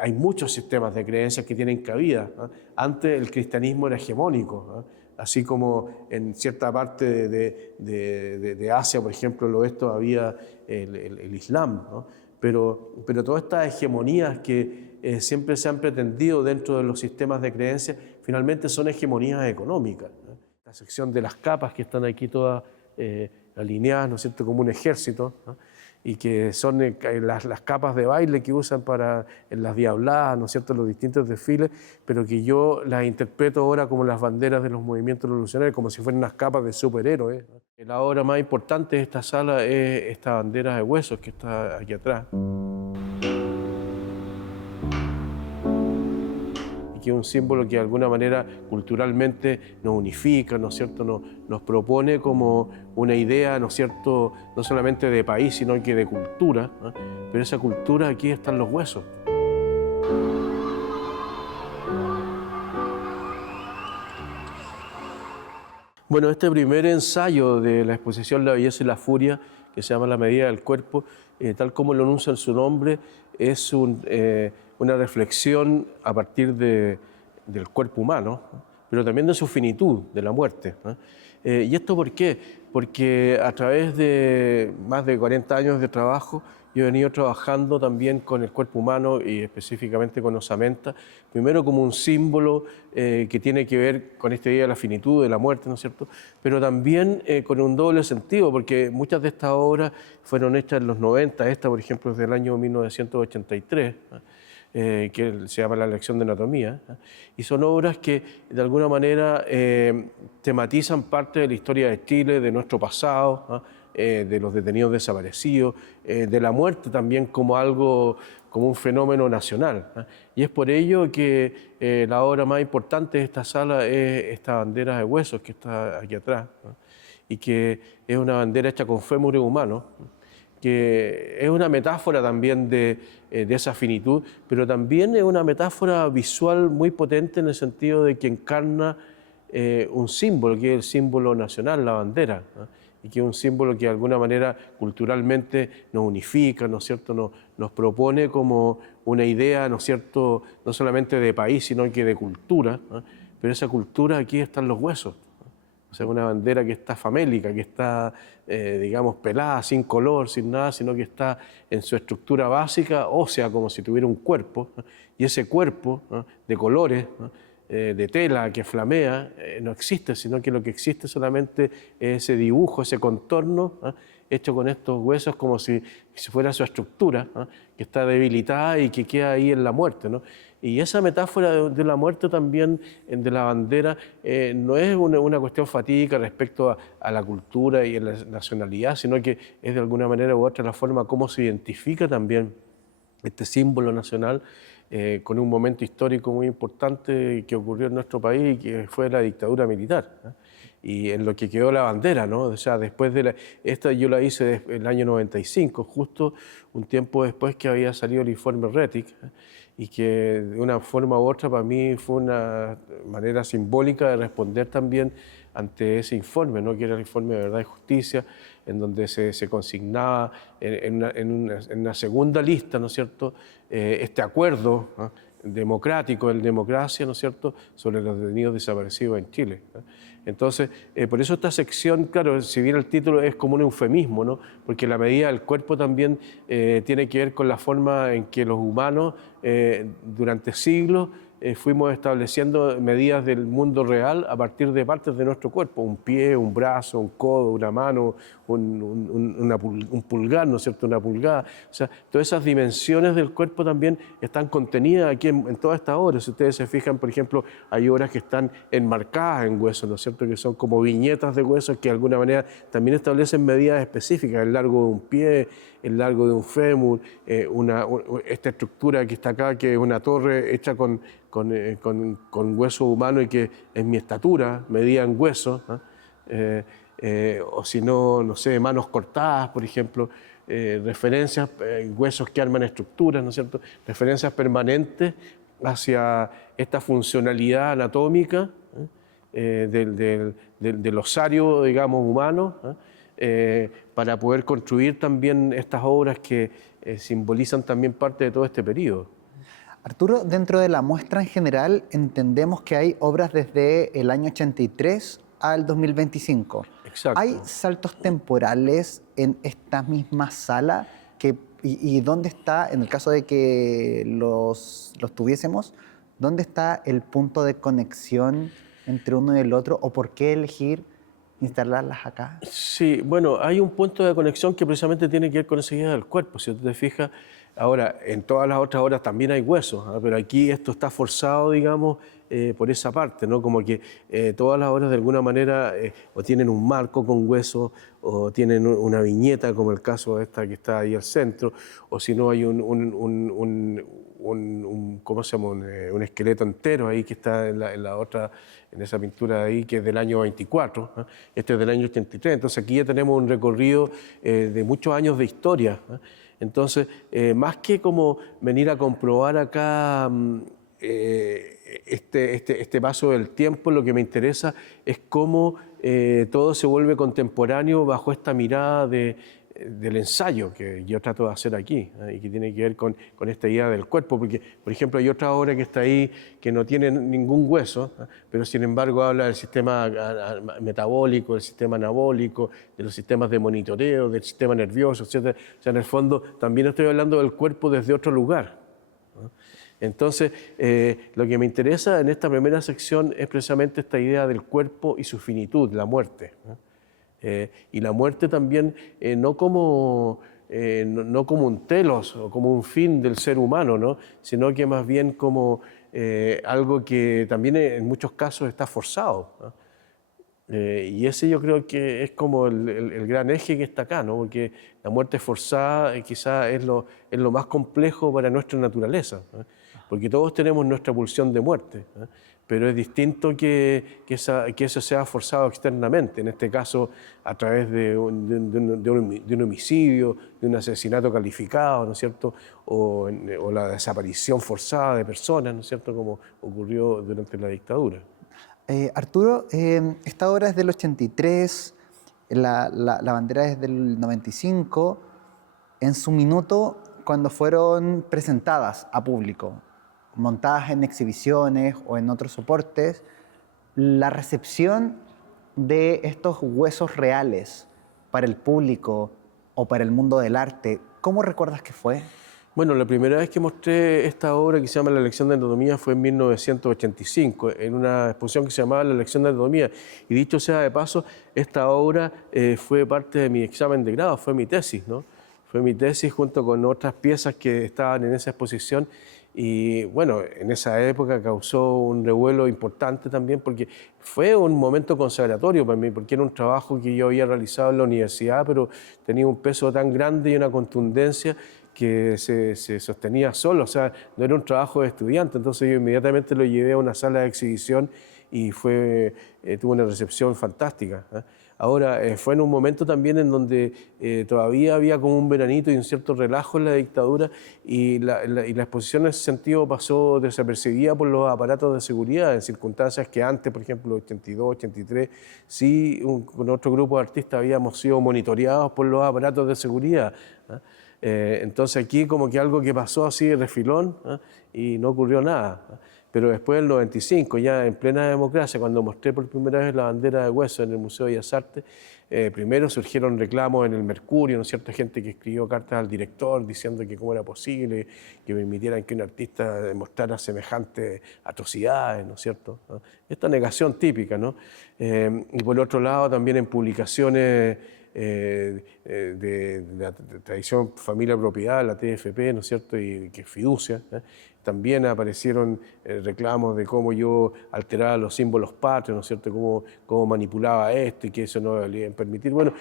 Hay muchos sistemas de creencias que tienen cabida, ¿no? Antes el cristianismo era hegemónico, ¿no? Así como en cierta parte de Asia, por ejemplo, en el oeste había el Islam, ¿no? Pero todas estas hegemonías que siempre se han pretendido dentro de los sistemas de creencias, finalmente son hegemonías económicas, ¿no? La sección de las capas que están aquí todas alineadas, ¿no es cierto?, como un ejército, ¿no? Y que son las capas de baile que usan en las diabladas, ¿no es cierto?, los distintos desfiles, pero que yo las interpreto ahora como las banderas de los movimientos revolucionarios, como si fueran unas capas de superhéroes, ¿no? La obra más importante de esta sala es esta bandera de huesos que está aquí atrás, y que es un símbolo que de alguna manera culturalmente nos unifica, ¿no es cierto?, nos propone como una idea, ¿no es cierto?, no solamente de país, sino que de cultura, ¿no? Pero esa cultura, aquí están los huesos. Bueno, este primer ensayo de la exposición La belleza y la furia, que se llama La medida del cuerpo, tal como lo anuncia en su nombre, es una reflexión a partir del cuerpo humano, ¿no?, pero también de su finitud, de la muerte, ¿no? ¿Y esto por qué? Porque a través de más de 40 años de trabajo, yo he venido trabajando también con el cuerpo humano y específicamente con osamenta, primero como un símbolo que tiene que ver con este día de la finitud, de la muerte, ¿no es cierto? Pero también con un doble sentido, porque muchas de estas obras fueron hechas en los 90, esta por ejemplo es del año 1983, ¿no?, que se llama La lección de anatomía, ¿no?, y son obras que de alguna manera tematizan parte de la historia de Chile, de nuestro pasado, ¿no?, de los detenidos desaparecidos, de la muerte también como algo, como un fenómeno nacional, ¿no? Y es por ello que la obra más importante de esta sala es esta bandera de huesos que está aquí atrás, ¿no?, y que es una bandera hecha con fémures humanos, que es una metáfora también de esa finitud, pero también es una metáfora visual muy potente en el sentido de que encarna un símbolo, que es el símbolo nacional, la bandera, ¿no?, y que es un símbolo que de alguna manera culturalmente nos unifica, ¿no es cierto?, nos propone como una idea, ¿no es cierto?, no solamente de país, sino que de cultura, ¿no?, pero esa cultura, aquí están los huesos. O sea, una bandera que está famélica, que está, digamos, pelada, sin color, sin nada, sino que está en su estructura básica, ósea, como si tuviera un cuerpo, ¿no? Y ese cuerpo, ¿no?, de colores, ¿no?, de tela que flamea, no existe, sino que lo que existe solamente es ese dibujo, ese contorno, ¿no?, hecho con estos huesos como si fuera su estructura, ¿no?, que está debilitada y que queda ahí en la muerte, ¿no? Y esa metáfora de la muerte también, de la bandera, no es una cuestión fatídica respecto a la cultura y a la nacionalidad, sino que es de alguna manera u otra la forma como se identifica también este símbolo nacional con un momento histórico muy importante que ocurrió en nuestro país, que fue la dictadura militar, ¿no? Y en lo que quedó la bandera, ¿no? O sea, después esta yo la hice en el año 95, justo un tiempo después que había salido el informe Rettig, ¿eh? Y que de una forma u otra para mí fue una manera simbólica de responder también ante ese informe, ¿no?, que era el informe de Verdad y Justicia, en donde se consignaba en una segunda lista, ¿no es cierto?, este acuerdo, ¿no?, democrático, en democracia, ¿no es cierto?, sobre los detenidos desaparecidos en Chile, ¿no? Entonces, por eso esta sección, claro, si bien el título es como un eufemismo, ¿no?, porque la medida del cuerpo también tiene que ver con la forma en que los humanos durante siglos fuimos estableciendo medidas del mundo real a partir de partes de nuestro cuerpo, un pie, un brazo, un codo, una mano, un pulgar, ¿no es cierto?, una pulgada. O sea, todas esas dimensiones del cuerpo también están contenidas aquí en todas estas obras. Si ustedes se fijan, por ejemplo, hay obras que están enmarcadas en huesos, ¿no es cierto?, que son como viñetas de huesos que de alguna manera también establecen medidas específicas, el largo de un pie, el largo de un fémur, esta estructura que está acá, que es una torre hecha con hueso humano y que es mi estatura, medida en hueso, ¿no? O si no, no sé, manos cortadas, por ejemplo, referencias, huesos que arman estructuras, ¿no es cierto?, referencias permanentes hacia esta funcionalidad anatómica, del osario, digamos, humano, para poder construir también estas obras que simbolizan también parte de todo este periodo. Arturo, dentro de la muestra en general entendemos que hay obras desde el año 83 al 2025. ¿Hay Exacto. saltos temporales en esta misma sala? ¿Y dónde está, en el caso de que los tuviésemos, dónde está el punto de conexión entre uno y el otro? ¿O por qué elegir instalarlas acá? Sí, bueno, hay un punto de conexión que precisamente tiene que ver con esa idea del cuerpo. Si tú te fijas, ahora en todas las otras horas también hay huesos, ¿ah? Pero aquí esto está forzado, digamos, por esa parte, ¿no? Como que todas las horas de alguna manera o tienen un marco con huesos o tienen una viñeta, como el caso de esta que está ahí al centro, o si no hay ¿cómo se llama? Un esqueleto entero ahí que está en la otra, en esa pintura ahí que es del año 24, ¿ah? Este es del año 83, entonces aquí ya tenemos un recorrido de muchos años de historia, ¿ah? Entonces, más que como venir a comprobar acá este paso del tiempo, lo que me interesa es cómo todo se vuelve contemporáneo bajo esta mirada del ensayo que yo trato de hacer aquí, ¿eh? Y que tiene que ver con esta idea del cuerpo, porque, por ejemplo, hay otra obra que está ahí que no tiene ningún hueso, ¿eh? Pero sin embargo habla del sistema metabólico, del sistema anabólico, de los sistemas de monitoreo, del sistema nervioso, etc. O sea, en el fondo también estoy hablando del cuerpo desde otro lugar, ¿no? Entonces, lo que me interesa en esta primera sección es precisamente esta idea del cuerpo y su finitud, la muerte, ¿no? Y la muerte también no como un telos o como un fin del ser humano, ¿no? Sino que más bien como algo que también en muchos casos está forzado, ¿no? Y ese yo creo que es como el gran eje que está acá, ¿no? Porque la muerte forzada quizás es lo más complejo para nuestra naturaleza, ¿no? Porque todos tenemos nuestra pulsión de muerte, ¿no? Pero es distinto que eso sea forzado externamente, en este caso a través de un homicidio, de un asesinato calificado, ¿no es cierto? O la desaparición forzada de personas, ¿no es cierto? Como ocurrió durante la dictadura. Arturo, esta obra es del 83, la bandera es del 95. En su minuto, cuando fueron presentadas a público, montadas en exhibiciones o en otros soportes, la recepción de estos huesos reales para el público o para el mundo del arte, ¿cómo recuerdas que fue? Bueno, la primera vez que mostré esta obra que se llama La lección de anatomía fue en 1985, en una exposición que se llamaba La lección de anatomía. Y dicho sea de paso, esta obra fue parte de mi examen de grado, fue mi tesis, ¿no? Fue mi tesis junto con otras piezas que estaban en esa exposición. Y bueno, en esa época causó un revuelo importante también porque fue un momento consagratorio para mí, porque era un trabajo que yo había realizado en la universidad, pero tenía un peso tan grande y una contundencia que se sostenía solo, o sea, no era un trabajo de estudiante, entonces yo inmediatamente lo llevé a una sala de exhibición y tuvo una recepción fantástica, ¿eh? Ahora, fue en un momento también en donde todavía había como un veranito y un cierto relajo en la dictadura y la exposición en ese sentido pasó desapercibida por los aparatos de seguridad en circunstancias que antes, por ejemplo, 82, 83, sí, con otro grupo de artistas habíamos sido monitoreados por los aparatos de seguridad, ¿eh? Entonces aquí como que algo que pasó así de refilón, ¿eh? Y no ocurrió nada, ¿eh? Pero después del 95, ya en plena democracia, cuando mostré por primera vez la bandera de hueso en el Museo de Bellas Artes, primero surgieron reclamos en el Mercurio, ¿no es cierto? Gente que escribió cartas al director diciendo que cómo era posible que permitieran que un artista demostrara semejantes atrocidades, ¿no es cierto? ¿no? Esta negación típica, ¿no? Y por otro lado también en publicaciones de la tradición familia propiedad, la TFP, ¿no es cierto? Y que es fiducia, ¿eh? También aparecieron reclamos de cómo yo alteraba los símbolos patrios, ¿no es cierto? Cómo manipulaba esto y que eso no debería permitir. Bueno,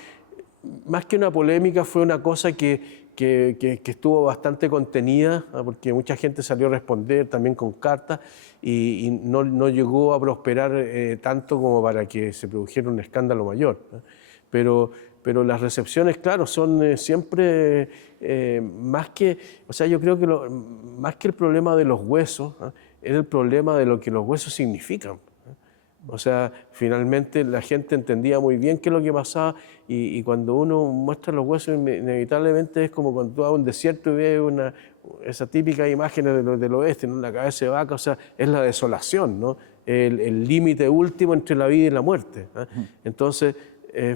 más que una polémica fue una cosa que estuvo bastante contenida, ¿no? Porque mucha gente salió a responder también con cartas y no llegó a prosperar tanto como para que se produjera un escándalo mayor, ¿no? Pero las recepciones, claro, son siempre más que, o sea, yo creo que más que el problema de los huesos, ¿eh? Es el problema de lo que los huesos significan, ¿eh? O sea, finalmente la gente entendía muy bien qué es lo que pasaba y cuando uno muestra los huesos, inevitablemente es como cuando tú vas a un desierto y ves esa típica imagen del oeste, ¿no? La cabeza de vaca, o sea, es la desolación, ¿no? El límite último entre la vida y la muerte, ¿eh? Entonces,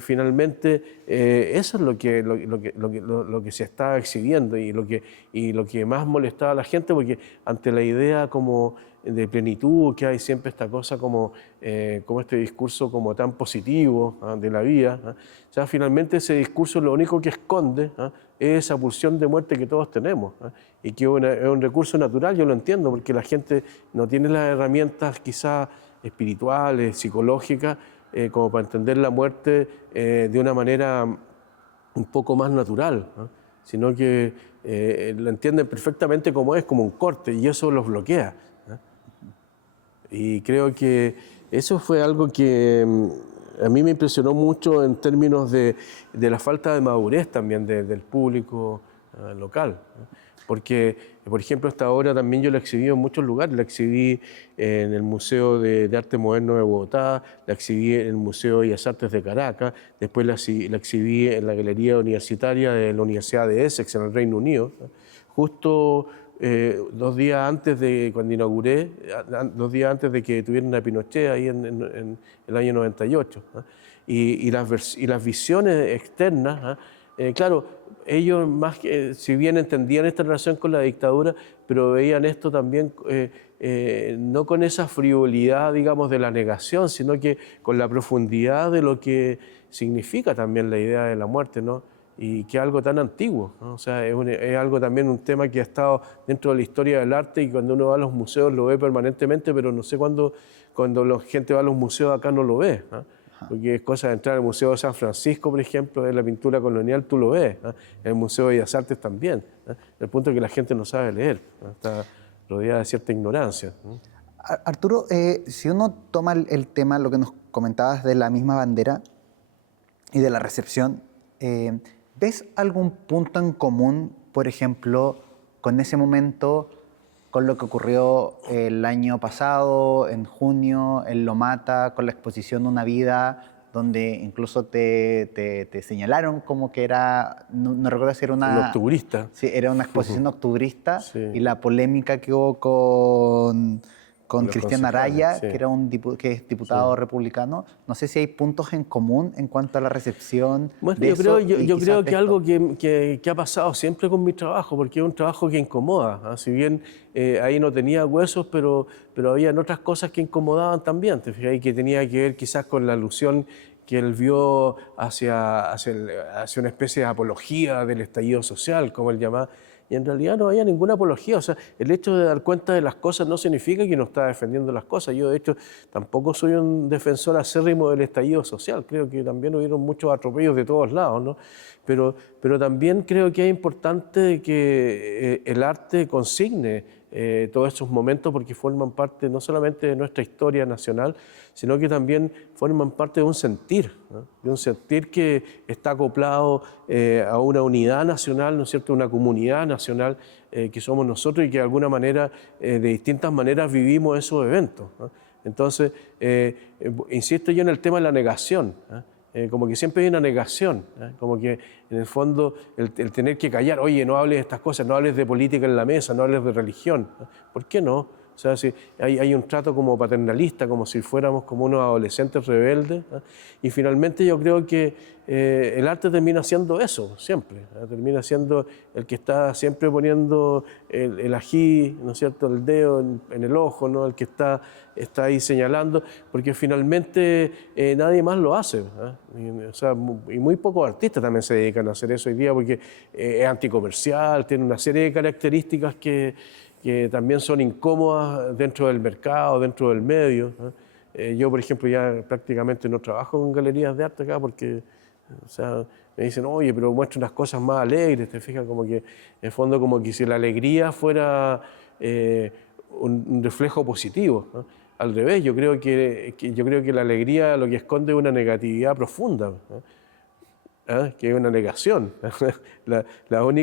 finalmente, eso es lo que se está exhibiendo y lo que más molestaba a la gente, porque ante la idea como de plenitud que hay siempre esta cosa como este discurso como tan positivo, ¿ah? De la vida, ¿ah? O sea, finalmente ese discurso lo único que esconde, ¿ah? Es esa pulsión de muerte que todos tenemos, ¿ah? Y que es un recurso natural, yo lo entiendo, porque la gente no tiene las herramientas quizás espirituales, psicológicas, como para entender la muerte de una manera un poco más natural, ¿no? Sino que lo entienden perfectamente como es, como un corte, y eso los bloquea, ¿no? Y creo que eso fue algo que a mí me impresionó mucho en términos de la falta de madurez también del público local, ¿no? Porque, por ejemplo, esta obra también yo la exhibí en muchos lugares. La exhibí en el Museo de Arte Moderno de Bogotá, la exhibí en el Museo de Bellas Artes de Caracas, después la exhibí en la Galería Universitaria de la Universidad de Essex, en el Reino Unido, ¿no? Justo 2 días antes de cuando inauguré, 2 días antes de que tuvieran a Pinochet ahí en el año 98, ¿no? Y las visiones externas, ¿no? Claro, ellos más que, si bien entendían esta relación con la dictadura, pero veían esto también no con esa frivolidad, digamos, de la negación, sino que con la profundidad de lo que significa también la idea de la muerte, ¿no? Y que es algo tan antiguo, ¿no? O sea, es algo también, un tema que ha estado dentro de la historia del arte y cuando uno va a los museos lo ve permanentemente, pero no sé cuando la gente va a los museos acá no lo ve, ¿no? Porque es cosa de entrar al Museo de San Francisco, por ejemplo, de la pintura colonial, tú lo ves, ¿no? En el Museo de Bellas Artes también, ¿no? El punto es que la gente no sabe leer, ¿no? Está rodeada de cierta ignorancia, ¿no? Arturo, si uno toma el tema, lo que nos comentabas de la misma bandera y de la recepción, ¿ves algún punto en común, por ejemplo, con ese momento, con lo que ocurrió el año pasado, en junio, en Lomata, con la exposición Una Vida, donde incluso te señalaron como que era, no recuerdo si era Un una... octubrista. Sí, era una exposición octubrista, Sí. y la polémica que hubo con Los Cristian concejales, Araya, sí. que era que es diputado Sí. republicano. No sé si hay puntos en común en cuanto a la recepción Bueno, de yo eso creo, y yo quizás creo de que esto. algo que ha pasado siempre con mi trabajo, porque es un trabajo que incomoda, ¿ah? Si bien ahí no tenía huesos, pero había otras cosas que incomodaban también, te fijas, y que tenía que ver quizás con la alusión que él vio hacia una especie de apología del estallido social, como él llamaba. Y en realidad no había ninguna apología. O sea, el hecho de dar cuenta de las cosas no significa que uno está defendiendo las cosas. Yo, de hecho, tampoco soy un defensor acérrimo del estallido social. Creo que también hubieron muchos atropellos de todos lados, ¿no? Pero también creo que es importante que el arte consigne todos esos momentos, porque forman parte no solamente de nuestra historia nacional, sino que también forman parte de un sentir, ¿no? De un sentir que está acoplado a una unidad nacional, ¿no es cierto?, una comunidad nacional que somos nosotros y que de alguna manera, de distintas maneras vivimos esos eventos, ¿no? Entonces, insisto yo en el tema de la negación, ¿no? Como que siempre hay una negación, ¿eh? Como que en el fondo el tener que callar, oye, no hables de estas cosas, no hables de política en la mesa, no hables de religión, ¿no? ¿Por qué no? O sea, si hay un trato como paternalista, como si fuéramos como unos adolescentes rebeldes, ¿eh? Y finalmente yo creo que el arte termina siendo eso, siempre, ¿eh? Termina siendo el que está siempre poniendo el ají, ¿no es cierto?, el dedo en el ojo, ¿no? El que está ahí señalando, porque finalmente nadie más lo hace, ¿eh? O sea, y muy pocos artistas también se dedican a hacer eso hoy día, porque es anticomercial, tiene una serie de características que también son incómodas dentro del mercado, dentro del medio, ¿no? Yo, por ejemplo, ya prácticamente no trabajo en galerías de arte acá porque, o sea, me dicen, oye, pero muestra unas cosas más alegres, te fijas, como que, en el fondo, como que si la alegría fuera un reflejo positivo, ¿no? Al revés, yo creo que la alegría lo que esconde es una negatividad profunda, ¿no? ¿Ah? Que es una negación. Lo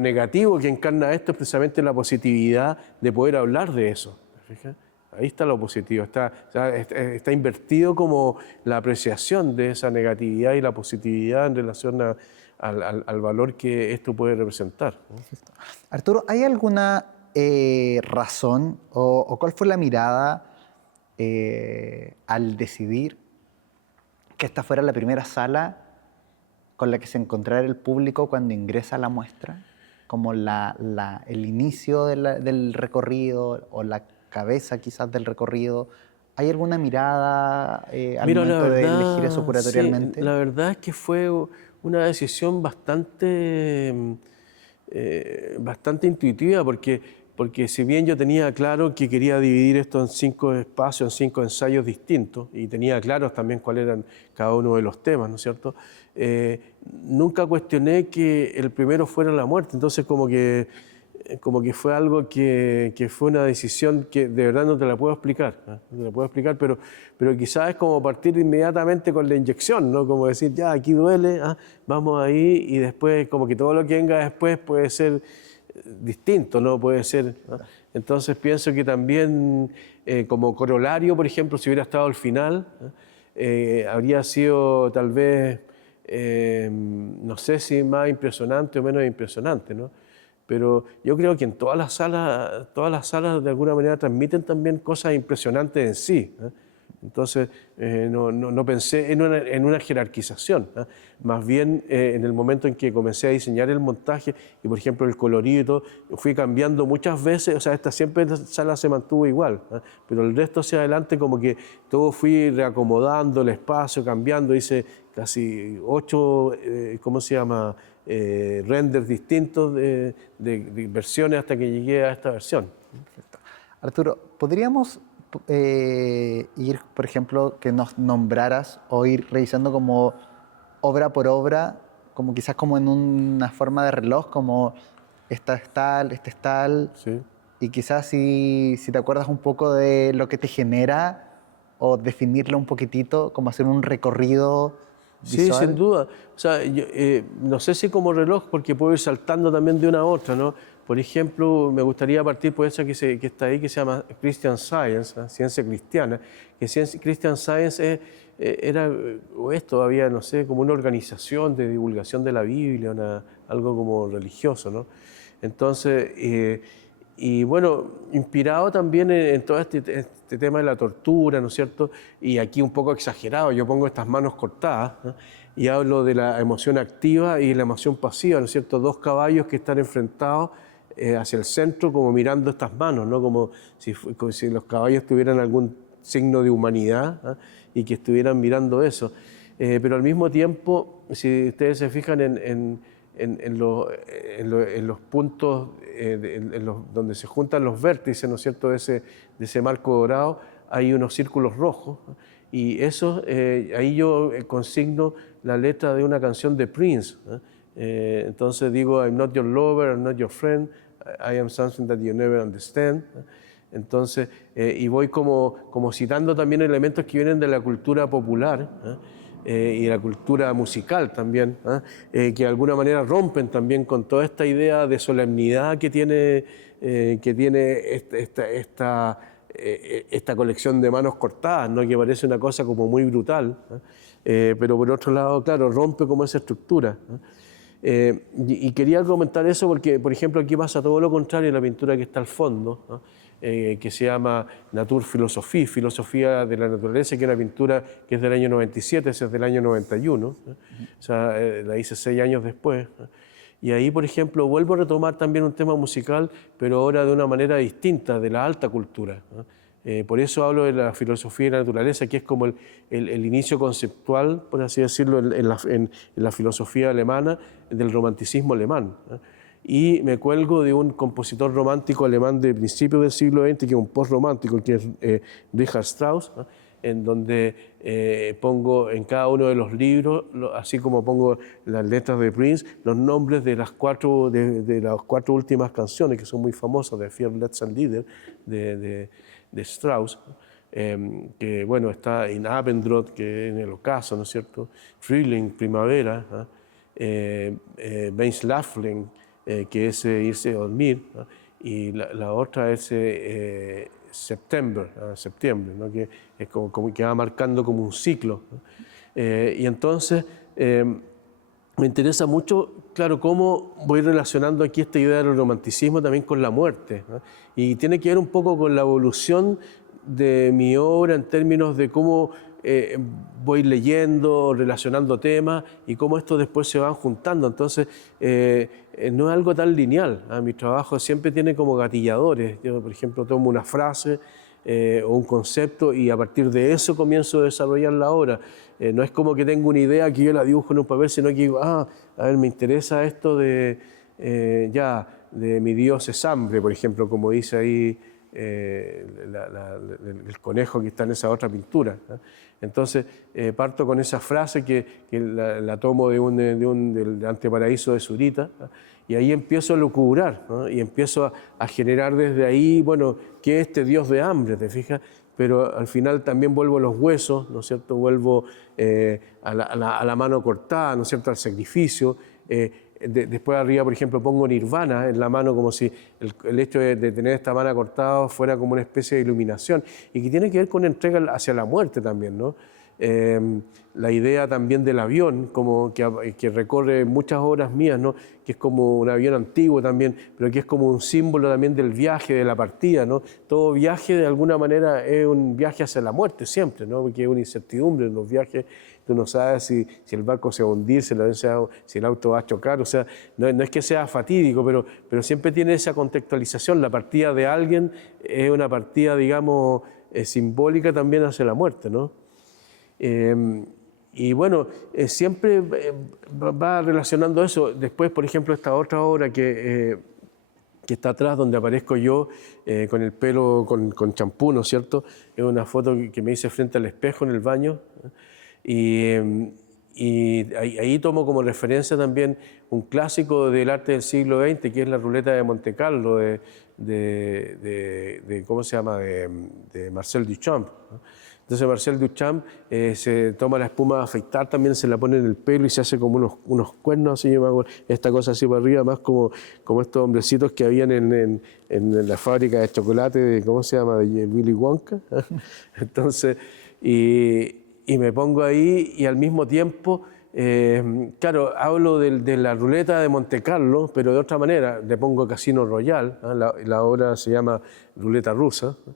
negativo que encarna esto es precisamente la positividad de poder hablar de eso. ¿Te fijas? Ahí está lo positivo, está invertido como la apreciación de esa negatividad y la positividad en relación al valor que esto puede representar, ¿no? Arturo, ¿hay alguna razón o cuál fue la mirada al decidir que esta fuera la primera sala con la que se encontrara el público cuando ingresa a la muestra? Como el inicio del recorrido o la cabeza quizás del recorrido. ¿Hay alguna mirada al Mira, la momento de elegir eso verdad, sí, curatorialmente? la verdad es que fue una decisión bastante intuitiva, porque si bien yo tenía claro que quería dividir esto en 5 espacios, en 5 ensayos distintos, y tenía claros también cuáles eran cada uno de los temas, ¿no es cierto? Nunca cuestioné que el primero fuera la muerte, entonces como que fue algo que fue una decisión que de verdad no te la puedo explicar, ¿no? No te la puedo explicar, pero quizás es como partir inmediatamente con la inyección, ¿no? Como decir, ya, aquí duele, vamos ahí, y después como que todo lo que venga después puede ser distinto, ¿no? Puede ser, ¿no? Entonces pienso que también como corolario, por ejemplo, si hubiera estado al final, ¿no? Habría sido tal vez, no sé si más impresionante o menos impresionante, ¿no? Pero yo creo que en todas las salas de alguna manera transmiten también cosas impresionantes en sí, ¿eh? Entonces, no pensé en una jerarquización, ¿eh? Más bien en el momento en que comencé a diseñar el montaje y, por ejemplo, el colorido y todo, fui cambiando muchas veces, o sea, siempre esta sala se mantuvo igual, ¿eh? Pero el resto hacia adelante como que todo fui reacomodando el espacio, cambiando, hice casi 8, ¿cómo se llama?, renders distintos de versiones hasta que llegué a esta versión. Arturo, ¿podríamos ir, por ejemplo, que nos nombraras o ir revisando como obra por obra, como quizás como en una forma de reloj, como esta es tal, este es tal, Sí. y quizás si te acuerdas un poco de lo que te genera o definirlo un poquitito, como hacer un recorrido Sí, sin visual? duda. O sea, no sé si como reloj, porque puedo ir saltando también de una a otra, ¿no? Por ejemplo, me gustaría partir por esa que está ahí, que se llama Christian Science, ¿no? Ciencia cristiana, que Christian Science era, o es todavía, no sé, como una organización de divulgación de la Biblia, algo como religioso, ¿no? Entonces, y bueno, inspirado también en todo este tema de la tortura, ¿no es cierto? Y aquí un poco exagerado, yo pongo estas manos cortadas, ¿no? Y hablo de la emoción activa y la emoción pasiva, ¿no es cierto? Dos caballos que están enfrentados hacia el centro, como mirando estas manos, ¿no? Como si los caballos tuvieran algún signo de humanidad, ¿ah? Y que estuvieran mirando eso. Pero al mismo tiempo, si ustedes se fijan en los puntos donde se juntan los vértices, ¿no es cierto?, de ese marco dorado, hay unos círculos rojos, ¿no? Y eso, ahí yo consigno la letra de una canción de Prince, ¿no? Entonces digo, I'm not your lover, I'm not your friend, I am something that you never understand, ¿no? Entonces, y voy como citando también elementos que vienen de la cultura popular, ¿eh? Y de la cultura musical también, ¿eh? Que de alguna manera rompen también con toda esta idea de solemnidad que tiene esta colección de manos cortadas, ¿no? Que parece una cosa como muy brutal, ¿eh? Pero por otro lado, claro, rompe como esa estructura, ¿eh? Y quería comentar eso porque, por ejemplo, aquí pasa todo lo contrario en la pintura que está al fondo, ¿no? Que se llama Naturphilosophie, Filosofía de la Naturaleza, que es una pintura que es del año 97, esa es del año 91, ¿no? O sea, la hice 6 años después, ¿no? Y ahí, por ejemplo, vuelvo a retomar también un tema musical, pero ahora de una manera distinta, de la alta cultura, ¿no? Por eso hablo de la filosofía de la naturaleza, que es como el inicio conceptual, por así decirlo, en la filosofía alemana, del romanticismo alemán, ¿no? Y me cuelgo de un compositor romántico alemán de principios del siglo XX, que es un postromántico, que es Richard Strauss, ¿no? En donde pongo en cada uno de los libros, así como pongo las letras de Prince, los nombres de las cuatro últimas canciones, que son muy famosas, de Vier letzten Lieder, de Strauss, que bueno, está In Abendrot, que en el ocaso, ¿no es cierto? Frühling, primavera, ¿no? Weihnschläfchen, que es irse a dormir, ¿no? Y la otra es September, septiembre, ¿no? Que es como que va marcando como un ciclo, ¿no? Y entonces me interesa mucho, claro, cómo voy relacionando aquí esta idea del romanticismo también con la muerte, ¿no? Y tiene que ver un poco con la evolución de mi obra en términos de cómo voy leyendo, relacionando temas y cómo estos después se van juntando. Entonces, no es algo tan lineal, ¿ah? Mi trabajo siempre tiene como gatilladores. Yo, por ejemplo, tomo una frase o un concepto y a partir de eso comienzo a desarrollar la obra. No es como que tengo una idea que yo la dibujo en un papel, sino que digo, a ver, me interesa esto de, de mi Dios es hambre, por ejemplo, como dice ahí el conejo que está en esa otra pintura, ¿no? Entonces, parto con esa frase que la tomo del Anteparaíso de Zurita, ¿no? Y ahí empiezo a lucubrar, ¿no? Y empiezo a generar desde ahí, bueno, ¿qué es este Dios de hambre? ¿Te fijas? Pero al final también vuelvo a los huesos, ¿no es cierto? Vuelvo a la mano cortada, ¿no es cierto? Al sacrificio. Después arriba, por ejemplo, pongo Nirvana en la mano, como si el hecho de tener esta mano cortada fuera como una especie de iluminación, y que tiene que ver con entrega hacia la muerte también, ¿no? La idea también del avión, como que recorre muchas obras mías, ¿no? Que es como un avión antiguo también, pero que es como un símbolo también del viaje, de la partida, ¿no? Todo viaje de alguna manera es un viaje hacia la muerte siempre, ¿no? Porque es una incertidumbre en los viajes. Tú no sabes si el barco se va a hundir, si el auto va a chocar, o sea, no es que sea fatídico, pero siempre tiene esa contextualización. La partida de alguien es una partida, digamos, simbólica también hacia la muerte, ¿no? Y bueno, siempre va relacionando eso. Después, por ejemplo, esta otra obra que está atrás, donde aparezco yo con el pelo con champú, ¿no es cierto? Es una foto que me hice frente al espejo en el baño. Y ahí tomo como referencia también un clásico del arte del siglo XX, que es la ruleta de Monte Carlo, ¿cómo se llama?, de Marcel Duchamp, ¿no? Entonces Marcel Duchamp se toma la espuma de afeitar, también se la pone en el pelo y se hace como unos cuernos, así, yo me hago esta cosa así para arriba, más como estos hombrecitos que habían en la fábrica de chocolate, ¿cómo se llama?, de Willy Wonka. Entonces, y me pongo ahí y al mismo tiempo, claro, hablo de la ruleta de Monte Carlo, pero de otra manera. Le pongo Casino Royale, ¿no? La obra se llama Ruleta Rusa, ¿no?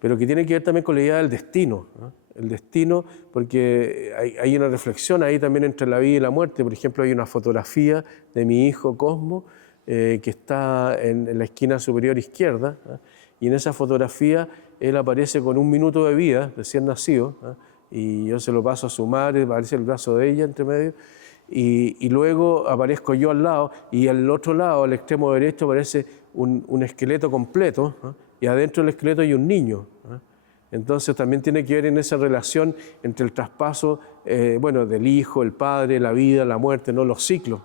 Pero que tiene que ver también con la idea del destino, ¿no? El destino, porque hay una reflexión ahí también entre la vida y la muerte. Por ejemplo, hay una fotografía de mi hijo Cosmo que está en la esquina superior izquierda, ¿no? Y en esa fotografía él aparece con 1 minuto de vida, recién nacido, ¿no? Y yo se lo paso a su madre, aparece el brazo de ella entre medio, y luego aparezco yo al lado, y al otro lado, al extremo derecho, aparece un esqueleto completo, ¿no? Y adentro del esqueleto hay un niño, ¿no? Entonces también tiene que ver en esa relación entre el traspaso, bueno, del hijo, el padre, la vida, la muerte, ¿no? Los ciclos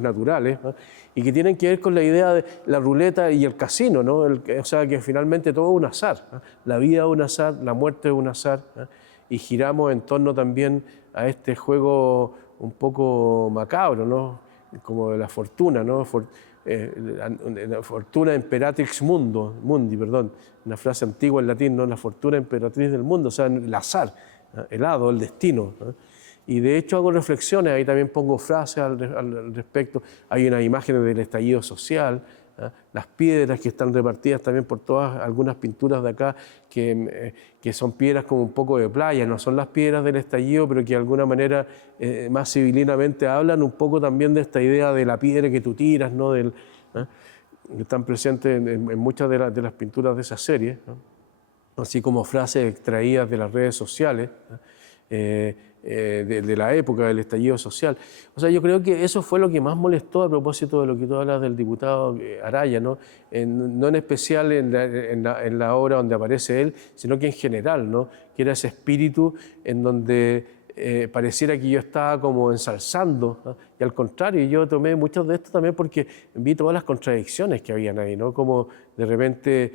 naturales, ¿no? Y que tienen que ver con la idea de la ruleta y el casino, ¿no? O sea, que finalmente todo es un azar, ¿no? La vida es un azar, la muerte es un azar, ¿no? Y giramos en torno también a este juego un poco macabro, ¿no? Como de la fortuna, ¿no? La fortuna imperatrix mundi, perdón, una frase antigua en latín, ¿no? La fortuna emperatriz del mundo, o sea, el azar, ¿no? El hado, el destino, ¿no? Y de hecho hago reflexiones, ahí también pongo frases al respecto. Hay unas imágenes del estallido social, ¿no? Las piedras que están repartidas también por algunas pinturas de acá, que son piedras como un poco de playa, no son las piedras del estallido, pero que de alguna manera más civilinamente hablan un poco también de esta idea de la piedra que tú tiras, ¿no? ¿No? Que están presentes en muchas de las pinturas de esa serie, ¿no? Así como frases extraídas de las redes sociales, ¿no? De la época del estallido social. O sea, yo creo que eso fue lo que más molestó a propósito de lo que tú hablas del diputado Araya, ¿no? No en especial en la obra donde aparece él, sino que en general, ¿no? Que era ese espíritu en donde pareciera que yo estaba como ensalzando, ¿no? Y al contrario, yo tomé muchos de esto también porque vi todas las contradicciones que habían ahí, ¿no? Como de repente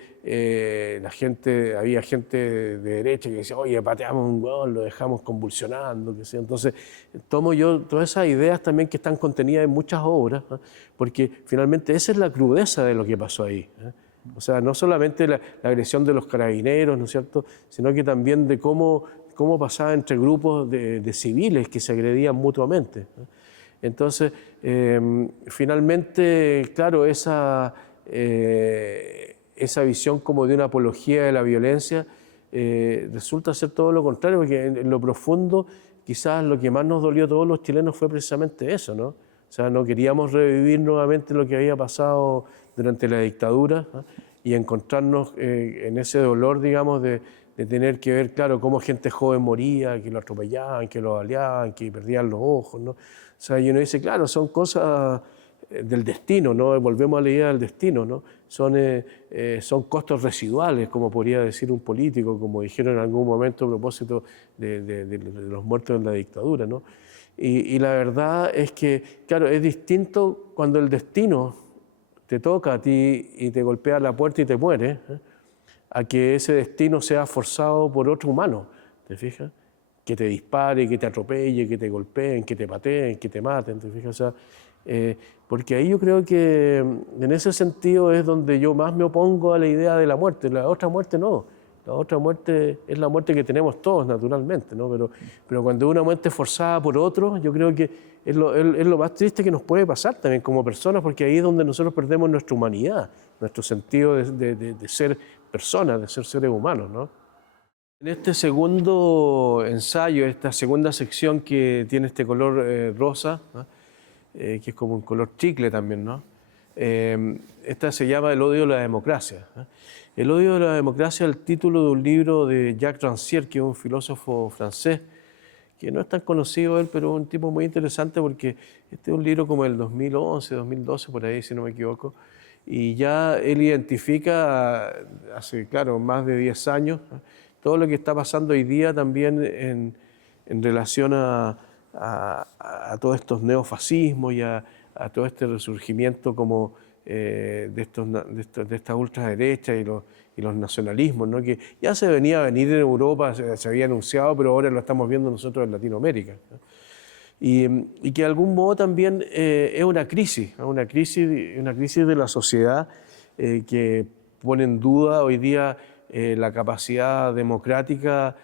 había gente de derecha que decía, oye, pateamos un gol, lo dejamos convulsionando, qué sé. Entonces tomo yo todas esas ideas también que están contenidas en muchas obras, ¿no? Porque finalmente esa es la crudeza de lo que pasó ahí, ¿eh? O sea, no solamente la agresión de los carabineros, ¿no es cierto?, sino que también de cómo pasaba entre grupos de civiles que se agredían mutuamente, ¿no? Entonces, finalmente, claro, esa visión como de una apología de la violencia resulta ser todo lo contrario, porque en lo profundo quizás lo que más nos dolió a todos los chilenos fue precisamente eso, ¿no? O sea, no queríamos revivir nuevamente lo que había pasado durante la dictadura, ¿no? Y encontrarnos en ese dolor, digamos, de tener que ver, claro, cómo gente joven moría, que lo atropellaban, que lo baleaban, que perdían los ojos, ¿no? O sea, y uno dice, claro, son cosas del destino, ¿no? Volvemos a la idea del destino, ¿no? Son costos residuales, como podría decir un político, como dijeron en algún momento a propósito de los muertos en la dictadura, ¿no? Y la verdad es que, claro, es distinto cuando el destino te toca a ti y te golpea la puerta y te mueres, a que ese destino sea forzado por otro humano, ¿te fijas? Que te dispare, que te atropelle, que te golpeen, que te pateen, que te maten, ¿te fijas? O sea, porque ahí yo creo que en ese sentido es donde yo más me opongo a la idea de la muerte. La otra muerte no. La otra muerte es la muerte que tenemos todos naturalmente, ¿no? Pero cuando es una muerte forzada por otro, yo creo que es lo más triste que nos puede pasar también como personas, porque ahí es donde nosotros perdemos nuestra humanidad, nuestro sentido de ser personas, de ser seres humanos, ¿no? En este segundo ensayo, esta segunda sección que tiene este color rosa, ¿no? Que es como un color chicle también, ¿no? Esta se llama El odio de la democracia, ¿no? El odio de la democracia es el título de un libro de Jacques Rancière, que es un filósofo francés, que no es tan conocido él, pero es un tipo muy interesante porque este es un libro como el 2011, 2012, por ahí, si no me equivoco, y ya él identifica hace, claro, más de 10 años, ¿no? Todo lo que está pasando hoy día también en relación a todos estos neofascismos y a todo este resurgimiento como de esta ultraderecha y los nacionalismos, ¿no? Que ya se venía a venir en Europa, se había anunciado, pero ahora lo estamos viendo nosotros en Latinoamérica, ¿no? Y que de algún modo también es una crisis de la sociedad que pone en duda hoy día la capacidad democrática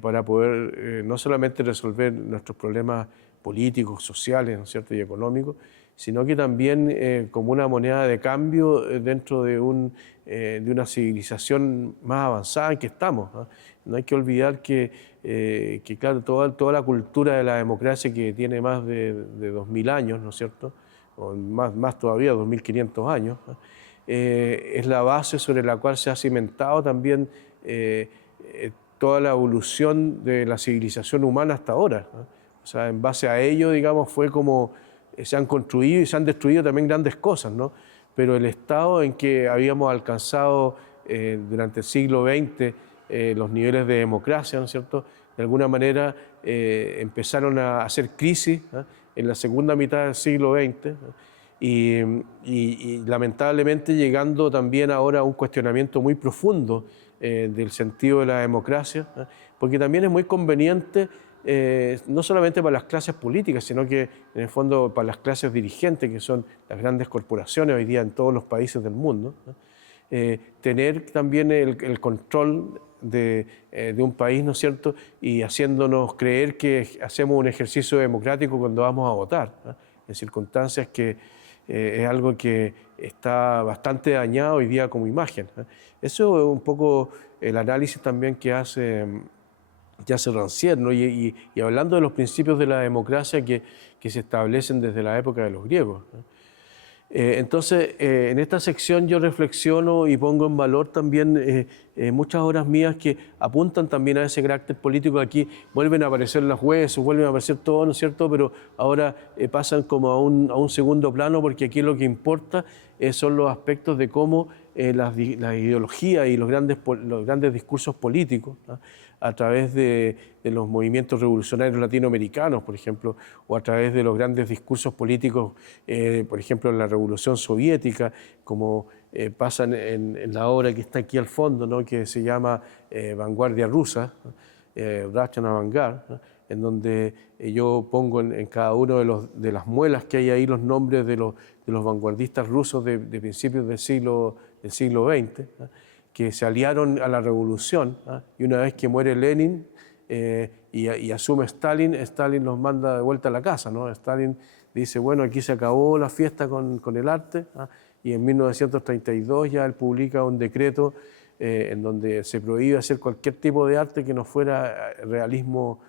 para poder no solamente resolver nuestros problemas políticos, sociales, ¿no es cierto?, y económicos, sino que también como una moneda de cambio dentro de una civilización más avanzada en que estamos, ¿no? No hay que olvidar que claro, toda la cultura de la democracia que tiene más de 2000 años, ¿no es cierto?, o más todavía, 2500 años, ¿no? Es la base sobre la cual se ha cimentado también toda la evolución de la civilización humana hasta ahora, ¿no? O sea, en base a ello, digamos, fue como se han construido y se han destruido también grandes cosas, ¿no? Pero el estado en que habíamos alcanzado durante el siglo XX los niveles de democracia, ¿no es cierto?, de alguna manera empezaron a hacer crisis, ¿no?, en la segunda mitad del siglo XX, ¿no? Y lamentablemente llegando también ahora a un cuestionamiento muy profundo del sentido de la democracia, ¿no? Porque también es muy conveniente no solamente para las clases políticas, sino que en el fondo para las clases dirigentes, que son las grandes corporaciones hoy día en todos los países del mundo, ¿no? Tener también el control de un país, ¿no es cierto?, y haciéndonos creer que hacemos un ejercicio democrático cuando vamos a votar, ¿no?, en circunstancias que es algo que está bastante dañado hoy día como imagen, ¿no? Eso es un poco el análisis también que hace Rancière, ¿no? Y hablando de los principios de la democracia que se establecen desde la época de los griegos, ¿no? Entonces, en esta sección yo reflexiono y pongo en valor también muchas obras mías que apuntan también a ese carácter político. Aquí vuelven a aparecer las huesos, vuelven a aparecer todo, ¿no es cierto?, pero ahora pasan como a un segundo plano, porque aquí lo que importa son los aspectos de cómo la ideología y los grandes discursos políticos, ¿no?, a través de los movimientos revolucionarios latinoamericanos, por ejemplo, o a través de los grandes discursos políticos, por ejemplo, en la Revolución Soviética, como pasan en la obra que está aquí al fondo, ¿no?, que se llama Vanguardia Rusa, Russian Avantgarde, ¿no?, en donde yo pongo en cada uno de las muelas que hay ahí los nombres de los vanguardistas rusos de principios del siglo XX, ¿no?, que se aliaron a la revolución, ¿no?, y una vez que muere Lenin y asume Stalin, Stalin los manda de vuelta a la casa, ¿no? Stalin dice, bueno, aquí se acabó la fiesta con el arte, y en 1932 ya él publica un decreto en donde se prohíbe hacer cualquier tipo de arte que no fuera realismo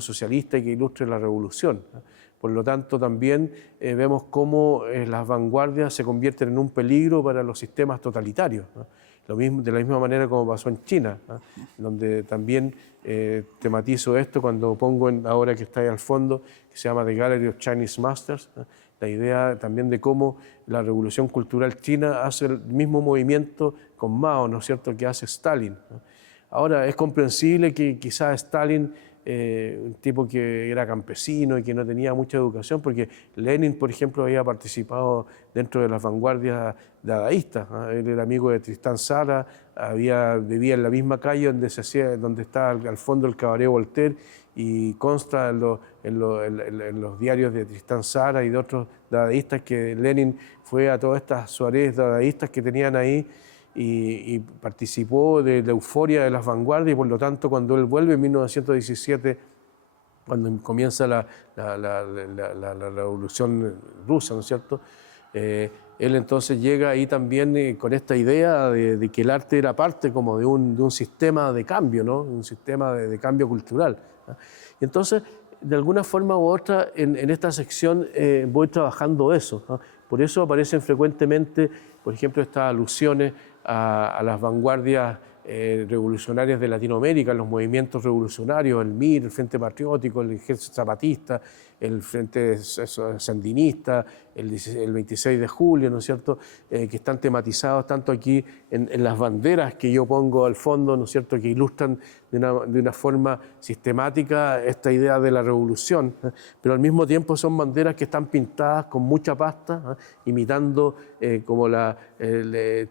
socialista y que ilustre la revolución. Por lo tanto, también vemos cómo las vanguardias se convierten en un peligro para los sistemas totalitarios. Lo mismo, de la misma manera como pasó en China, donde también tematizo esto cuando pongo ahora que está ahí al fondo, que se llama The Gallery of Chinese Masters, la idea también de cómo la revolución cultural china hace el mismo movimiento con Mao, ¿no es cierto?, que hace Stalin. Ahora, es comprensible que quizás Stalin, un tipo que era campesino y que no tenía mucha educación, porque Lenin, por ejemplo, había participado dentro de las vanguardias dadaístas. Él era amigo de Tristán Tzara, vivía en la misma calle donde está al fondo el Cabaret Voltaire, y consta en los diarios de Tristán Tzara y de otros dadaístas que Lenin fue a todas estas soirées dadaístas que tenían ahí, y participó de la euforia de las vanguardias, y por lo tanto cuando él vuelve en 1917, cuando comienza la revolución rusa, ¿no es cierto?, él entonces llega ahí también con esta idea de que el arte era parte como de un sistema de cambio, ¿no?, un sistema de cambio cultural. Y entonces, de alguna forma u otra, en esta sección voy trabajando eso, ¿no? Por eso aparecen frecuentemente, por ejemplo, estas alusiones a las vanguardias revolucionarias de Latinoamérica, los movimientos revolucionarios, el MIR, el Frente Patriótico, el Ejército Zapatista, el Frente Sandinista, el 26 de julio, ¿no es cierto?, que están tematizados tanto aquí en las banderas que yo pongo al fondo, ¿no es cierto?, que ilustran de una forma sistemática esta idea de la revolución, pero al mismo tiempo son banderas que están pintadas con mucha pasta, imitando como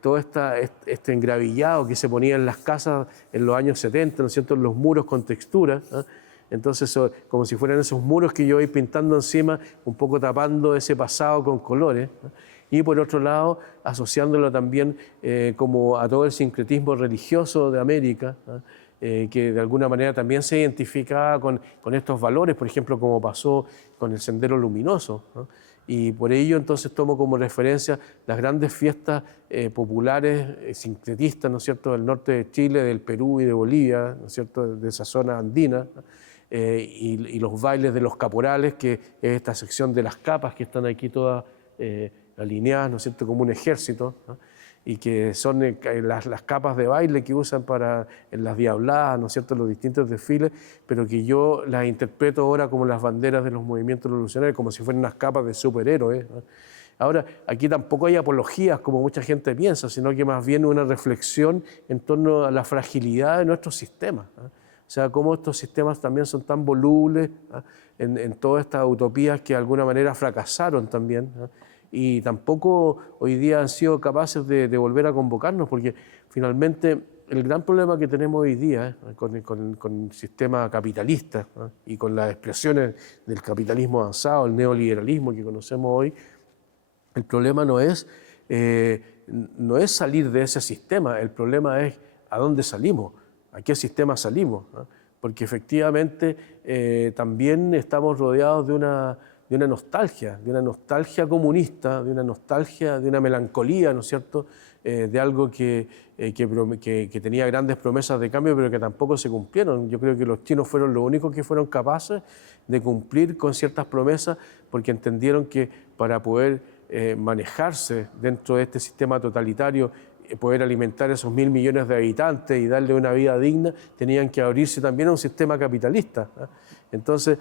todo este engravillado que se ponía en las casas en los años 70, ¿no es cierto?, en los muros con textura. Entonces, como si fueran esos muros que yo voy pintando encima, un poco tapando ese pasado con colores. Y por otro lado, asociándolo también como a todo el sincretismo religioso de América, que de alguna manera también se identificaba con estos valores, por ejemplo, como pasó con el Sendero Luminoso. Y por ello entonces tomo como referencia las grandes fiestas populares sincretistas, ¿no es cierto?, del norte de Chile, del Perú y de Bolivia, ¿no es cierto?, de esa zona andina, y los bailes de los caporales, que es esta sección de las capas que están aquí todas alineadas, ¿no es cierto?, como un ejército, ¿no?, y que son las capas de baile que usan en las diabladas, ¿no es cierto?, los distintos desfiles, pero que yo las interpreto ahora como las banderas de los movimientos revolucionarios, como si fueran unas capas de superhéroes, ¿no? Ahora, aquí tampoco hay apologías, como mucha gente piensa, sino que más bien una reflexión en torno a la fragilidad de nuestros sistemas, ¿no? O sea, cómo estos sistemas también son tan volubles, ¿no?, en todas estas utopías que de alguna manera fracasaron también, ¿no?, y tampoco hoy día han sido capaces de volver a convocarnos, porque finalmente el gran problema que tenemos hoy día con el sistema capitalista, ¿no?, y con las expresiones del capitalismo avanzado, el neoliberalismo que conocemos hoy, el problema no es salir de ese sistema, el problema es a dónde salimos, a qué sistema salimos, ¿no? Porque efectivamente también estamos rodeados de una nostalgia comunista, de una nostalgia, de una melancolía, ¿no es cierto?, de algo que tenía grandes promesas de cambio, pero que tampoco se cumplieron. Yo creo que los chinos fueron los únicos que fueron capaces de cumplir con ciertas promesas, porque entendieron que para poder manejarse dentro de este sistema totalitario, poder alimentar esos 1.000 millones de habitantes y darle una vida digna, tenían que abrirse también a un sistema capitalista, ¿no? Entonces,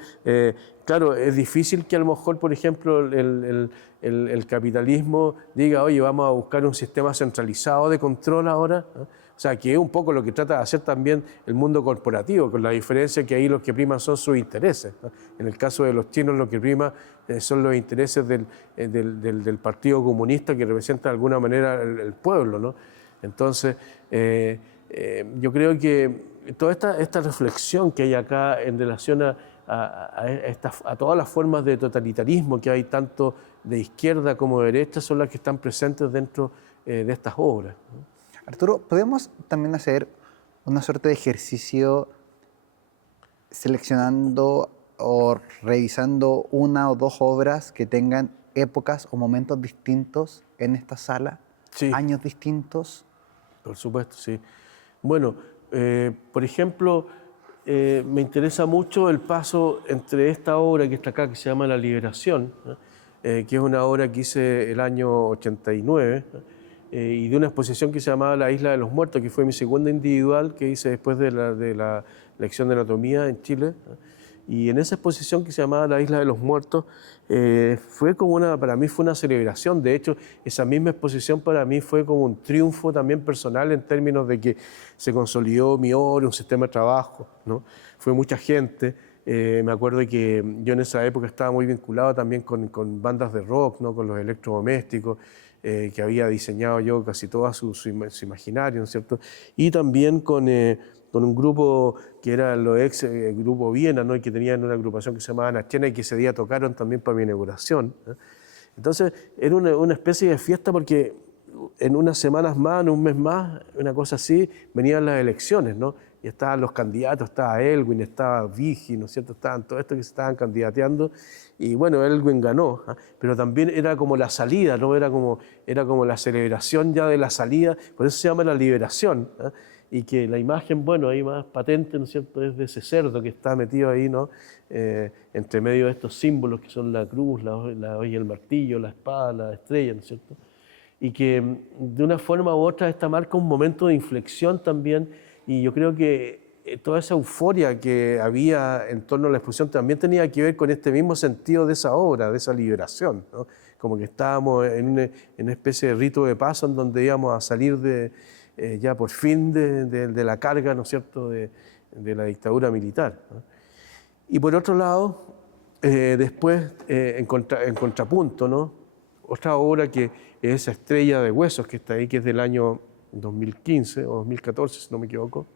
claro, es difícil que a lo mejor, por ejemplo, el capitalismo diga, oye, vamos a buscar un sistema centralizado de control ahora, ¿no? O sea, que es un poco lo que trata de hacer también el mundo corporativo, con la diferencia que ahí los que priman son sus intereses, ¿no? En el caso de los chinos, lo que prima son los intereses del Partido Comunista, que representa de alguna manera el pueblo, ¿no? Entonces, yo creo que toda esta reflexión que hay acá en relación a todas las formas de totalitarismo que hay, tanto de izquierda como de derecha, son las que están presentes dentro de estas obras, ¿no? Arturo, ¿podemos también hacer una suerte de ejercicio seleccionando o revisando una o dos obras que tengan épocas o momentos distintos en esta sala? Sí, ¿Años distintos? por supuesto, sí. Bueno, por ejemplo, me interesa mucho el paso entre esta obra que está acá, que se llama La Liberación, ¿no? Que es una obra que hice el año 89, ¿no? Y de una exposición que se llamaba La Isla de los Muertos, que fue mi segunda individual que hice después de la lección de anatomía en Chile, ¿no? Y en esa exposición que se llamaba La Isla de los Muertos, fue como para mí fue una celebración. De hecho, esa misma exposición para mí fue como un triunfo también personal en términos de que se consolidó mi obra, un sistema de trabajo, ¿no? Fue mucha gente. Me acuerdo que yo en esa época estaba muy vinculado también con bandas de rock, ¿no? Con los electrodomésticos, que había diseñado yo casi todo su imaginario, ¿no es cierto? Y también con un grupo que era los ex Grupo Viena, ¿no? Y que tenían una agrupación que se llamaba Nachena y que ese día tocaron también para mi inauguración, ¿no? Entonces era una especie de fiesta porque en unas semanas más, en un mes más, una cosa así, venían las elecciones, ¿no? Y estaban los candidatos, estaba Elwin, estaba Vigi, ¿no es cierto? Estaban todos estos que se estaban candidateando y bueno, Elwin ganó, ¿ah? Pero también era como la salida, ¿no? Era como la celebración ya de la salida, por eso se llama La Liberación, ¿ah? Y que la imagen, bueno, ahí más patente, ¿no es cierto?, es de ese cerdo que está metido ahí, ¿no? Entre medio de estos símbolos que son la cruz, la hoja y el martillo, la espada, la estrella, ¿no es cierto? Y que de una forma u otra esta marca un momento de inflexión también, y yo creo que toda esa euforia que había en torno a la exposición también tenía que ver con este mismo sentido de esa obra, de esa liberación, ¿no? Como que estábamos en una especie de rito de paso en donde íbamos a salir ya por fin de la carga, ¿no es cierto?, de la dictadura militar, ¿no? Y por otro lado, después, en contrapunto, ¿no? Otra obra que es esa Estrella de Huesos que está ahí, que es del año 2015 o 2014, si no me equivoco,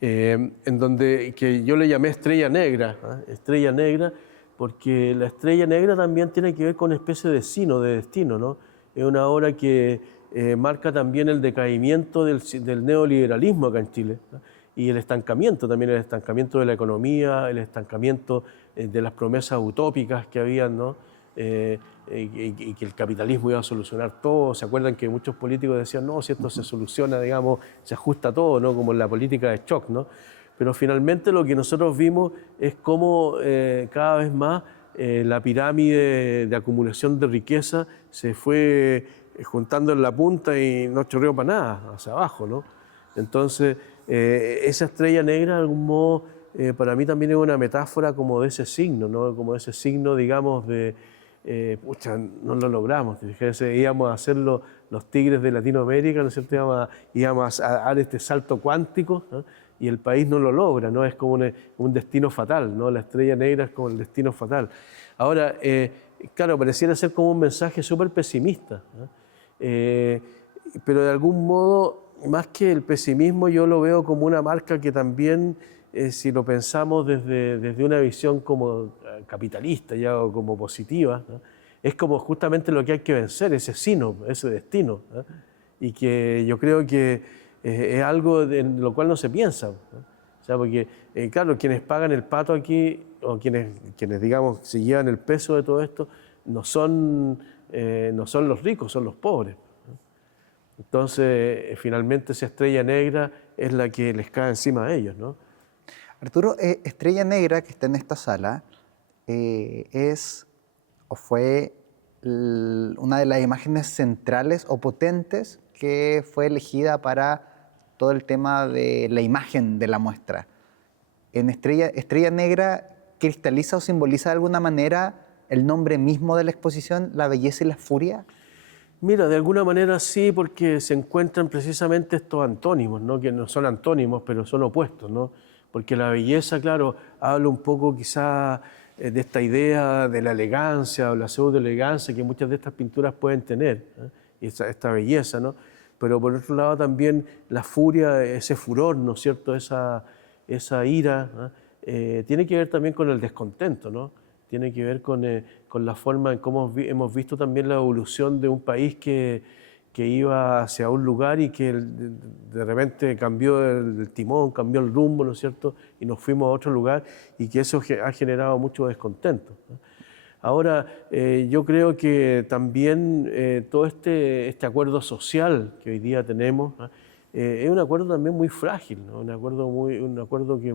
en donde que yo le llamé Estrella Negra, ¿eh? Estrella Negra, porque la Estrella Negra también tiene que ver con una especie de sino, de destino, ¿no? Es una obra que marca también el decaimiento del neoliberalismo acá en Chile, ¿no? Y el estancamiento también, el estancamiento de la economía, el estancamiento de las promesas utópicas que habían, ¿no? Y que el capitalismo iba a solucionar todo. ¿Se acuerdan que muchos políticos decían, no, si esto se soluciona, digamos, se ajusta todo, ¿no? Como en la política de shock, ¿no? Pero finalmente lo que nosotros vimos es cómo cada vez más la pirámide de acumulación de riqueza se fue juntando en la punta y no chorreó para nada, hacia abajo, ¿no? Entonces, esa estrella negra, de algún modo, para mí también es una metáfora como de ese signo, ¿no? Como de ese signo, digamos, pucha, no lo logramos. Fíjense, íbamos a hacer los tigres de Latinoamérica, ¿no es cierto? Íbamos a dar este salto cuántico, ¿no? Y el país no lo logra, ¿no? Es como un destino fatal, ¿no? La estrella negra es como el destino fatal. Ahora, claro, pareciera ser como un mensaje súper pesimista, ¿no? Pero de algún modo, más que el pesimismo, yo lo veo como una marca que también, si lo pensamos desde una visión como capitalista ya o como positiva, ¿no? Es como justamente lo que hay que vencer, ese sino, ese destino, ¿no? Y que yo creo que es algo en lo cual no se piensa, ¿no? O sea, porque, claro, quienes pagan el pato aquí, o quienes digamos, se llevan el peso de todo esto, no son los ricos, son los pobres, ¿no? Entonces, finalmente esa estrella negra es la que les cae encima a ellos, ¿no? Arturo, Estrella Negra, que está en esta sala, es o fue una de las imágenes centrales o potentes que fue elegida para todo el tema de la imagen de la muestra. En Estrella Negra cristaliza o simboliza de alguna manera el nombre mismo de la exposición, la belleza y la furia. Mira, de alguna manera sí, porque se encuentran precisamente estos antónimos, ¿no? Que no son antónimos, pero son opuestos, ¿no? Porque la belleza, claro, habla un poco quizá de esta idea de la elegancia o la pseudo-elegancia que muchas de estas pinturas pueden tener, ¿eh? Y esta belleza, ¿no? Pero por otro lado también la furia, ese furor, ¿no es cierto? Esa ira, ¿no? Tiene que ver también con el descontento, ¿no? Tiene que ver con la forma en cómo hemos visto también la evolución de un país que que iba hacia un lugar y que de repente cambió el timón, cambió el rumbo, ¿no es cierto? Y nos fuimos a otro lugar y que eso ha generado mucho descontento, ¿no? Ahora, yo creo que también todo este acuerdo social que hoy día tenemos, ¿no? Es un acuerdo también muy frágil, ¿no? Un acuerdo que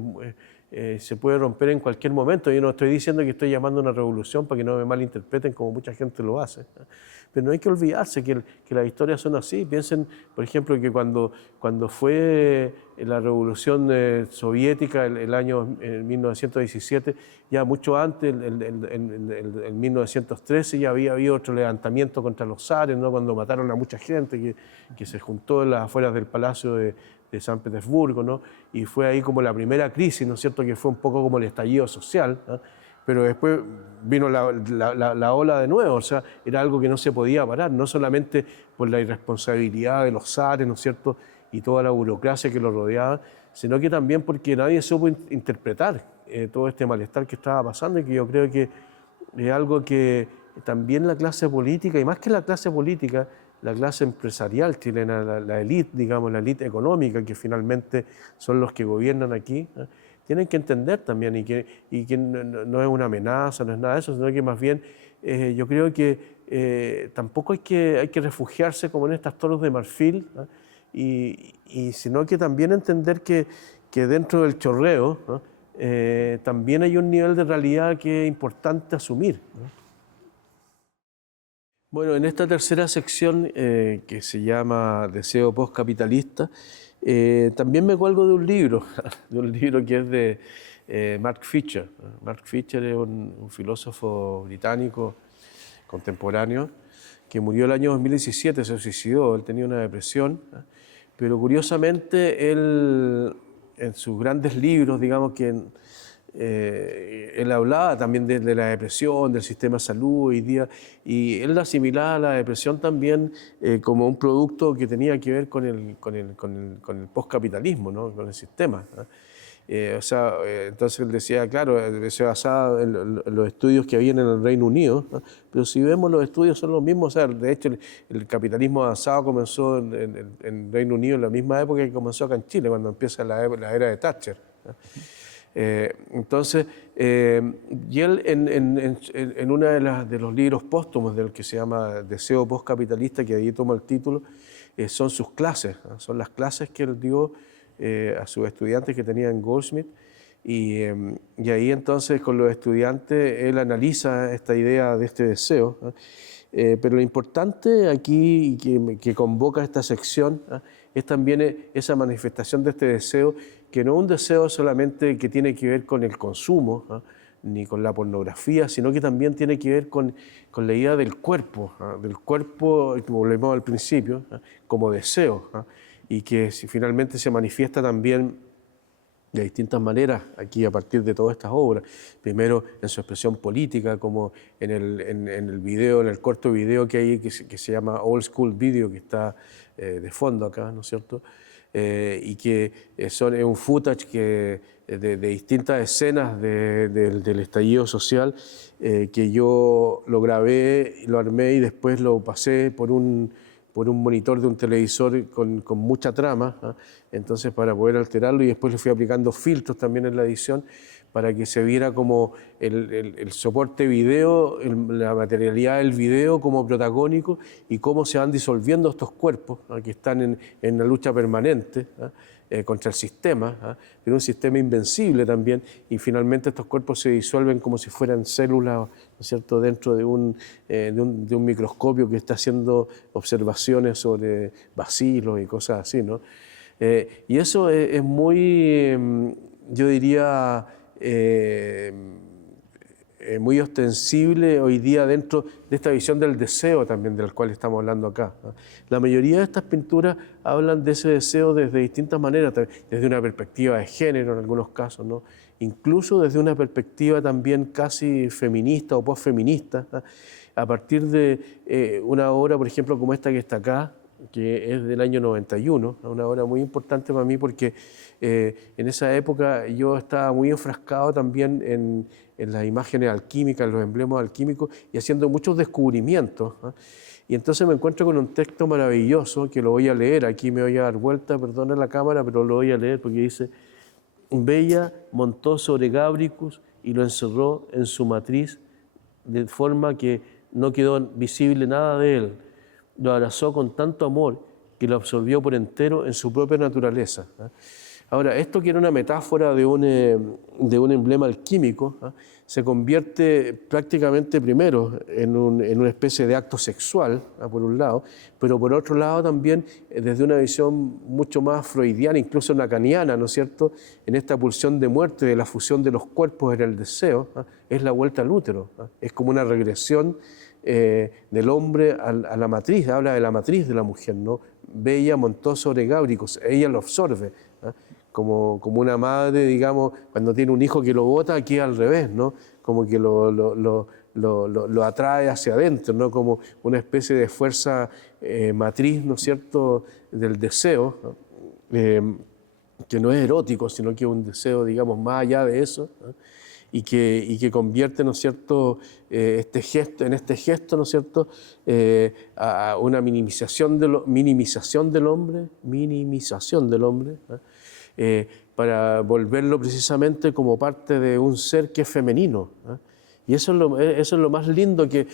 se puede romper en cualquier momento. Yo no estoy diciendo que estoy llamando a una revolución para que no me malinterpreten como mucha gente lo hace, ¿no? Pero no hay que olvidarse que las historias son así. Piensen, por ejemplo, que cuando fue la revolución soviética el año 1917, ya mucho antes, en 1913, ya había habido otro levantamiento contra los zares, ¿no? Cuando mataron a mucha gente que se juntó en las afueras del Palacio de San Petersburgo, ¿no? Y fue ahí como la primera crisis, ¿no es cierto?, que fue un poco como el estallido social, ¿no? Pero después vino la ola de nuevo, o sea, era algo que no se podía parar, no solamente por la irresponsabilidad de los zares, ¿no es cierto?, y toda la burocracia que lo rodeaba, sino que también porque nadie supo interpretar todo este malestar que estaba pasando, y que yo creo que es algo que también la clase política, y más que la clase política, la clase empresarial chilena, la élite, digamos, la élite económica, que finalmente son los que gobiernan aquí, ¿eh?, tienen que entender también, y que no es una amenaza, no es nada de eso, sino que más bien yo creo que tampoco hay que refugiarse como en estas torres de marfil, ¿no?, sino que también entender que dentro del chorreo, ¿no?, también hay un nivel de realidad que es importante asumir, ¿no? Bueno, en esta tercera sección que se llama Deseo postcapitalista, también me cuelgo de un libro, de un libro que es de Mark Fisher. Mark Fisher es un filósofo británico contemporáneo que murió el año 2017, se suicidó, él tenía una depresión, pero curiosamente él, en sus grandes libros, digamos que él hablaba también de la depresión, del sistema de salud hoy día, y él asimilaba la depresión también como un producto que tenía que ver con el postcapitalismo, ¿no?, con el sistema, ¿no? Entonces él decía, claro, se basaba en los estudios que habían en el Reino Unido, ¿no? Pero si vemos los estudios son los mismos, o sea, de hecho el capitalismo avanzado comenzó en Reino Unido en la misma época que comenzó acá en Chile, cuando empieza la era de Thatcher, ¿no? Y él en uno de los libros póstumos del que se llama Deseo postcapitalista, que ahí toma el título, son sus clases, ¿no? Son las clases que él dio a sus estudiantes que tenía en Goldsmith, y ahí entonces con los estudiantes él analiza esta idea de este deseo, ¿no? Pero lo importante aquí que convoca esta sección, ¿no?, es también esa manifestación de este deseo, que no es un deseo solamente que tiene que ver con el consumo, ¿no?, ni con la pornografía, sino que también tiene que ver con la idea del cuerpo, ¿no?, del cuerpo, como volvemos al principio, ¿no?, como deseo, ¿no?, y que finalmente se manifiesta también de distintas maneras aquí a partir de todas estas obras. Primero en su expresión política, como en el video, en el corto video que hay que se llama Old School Video, que está de fondo acá, ¿no es cierto? Y que es un footage de distintas escenas del estallido social, que yo lo grabé, lo armé y después lo pasé por un monitor de un televisor con mucha trama, ¿eh? Entonces para poder alterarlo, y después le fui aplicando filtros también en la edición para que se viera como el soporte video, la materialidad del video como protagónico, y cómo se van disolviendo estos cuerpos, ¿no?, que están en la lucha permanente, ¿eh?, contra el sistema, ¿eh?, pero un sistema invencible también, y finalmente estos cuerpos se disuelven como si fueran células, ¿no es cierto?, dentro de un microscopio que está haciendo observaciones sobre bacilos y cosas así, ¿no? Y eso es muy, yo diría, muy ostensible hoy día dentro de esta visión del deseo también del cual estamos hablando acá, ¿no? La mayoría de estas pinturas hablan de ese deseo desde distintas maneras, desde una perspectiva de género en algunos casos, ¿no?, incluso desde una perspectiva también casi feminista o posfeminista, ¿no?, a partir de una obra, por ejemplo, como esta que está acá, que es del año 91, una obra muy importante para mí porque en esa época yo estaba muy enfrascado también en las imágenes alquímicas, en los emblemas alquímicos, y haciendo muchos descubrimientos, ¿no?, Y entonces me encuentro con un texto maravilloso que lo voy a leer. Aquí me voy a dar vuelta, perdona la cámara, pero lo voy a leer porque dice: Bella montó sobre Gabricus y lo encerró en su matriz de forma que no quedó visible nada de él. Lo abrazó con tanto amor que lo absorbió por entero en su propia naturaleza. Ahora, esto que era una metáfora de un emblema alquímico, se convierte prácticamente primero en una especie de acto sexual, por un lado, pero por otro lado también desde una visión mucho más freudiana, incluso lacaniana, ¿no es cierto?, en esta pulsión de muerte, de la fusión de los cuerpos en el deseo, es la vuelta al útero, es como una regresión del hombre a la matriz, habla de la matriz de la mujer, ¿no? Bella montó sobre Gábricos, ella lo absorbe, como una madre, digamos, cuando tiene un hijo que lo bota, aquí al revés, ¿no? Como que lo atrae hacia adentro, ¿no? Como una especie de fuerza matriz, ¿no es cierto?, del deseo, ¿no? Que no es erótico, sino que es un deseo, digamos, más allá de eso, ¿no? Y que convierte, ¿no es cierto?, en este gesto, ¿no es cierto?, a una minimización del hombre, ¿no? Para volverlo precisamente como parte de un ser que es femenino, ¿eh? Y eso es lo más lindo que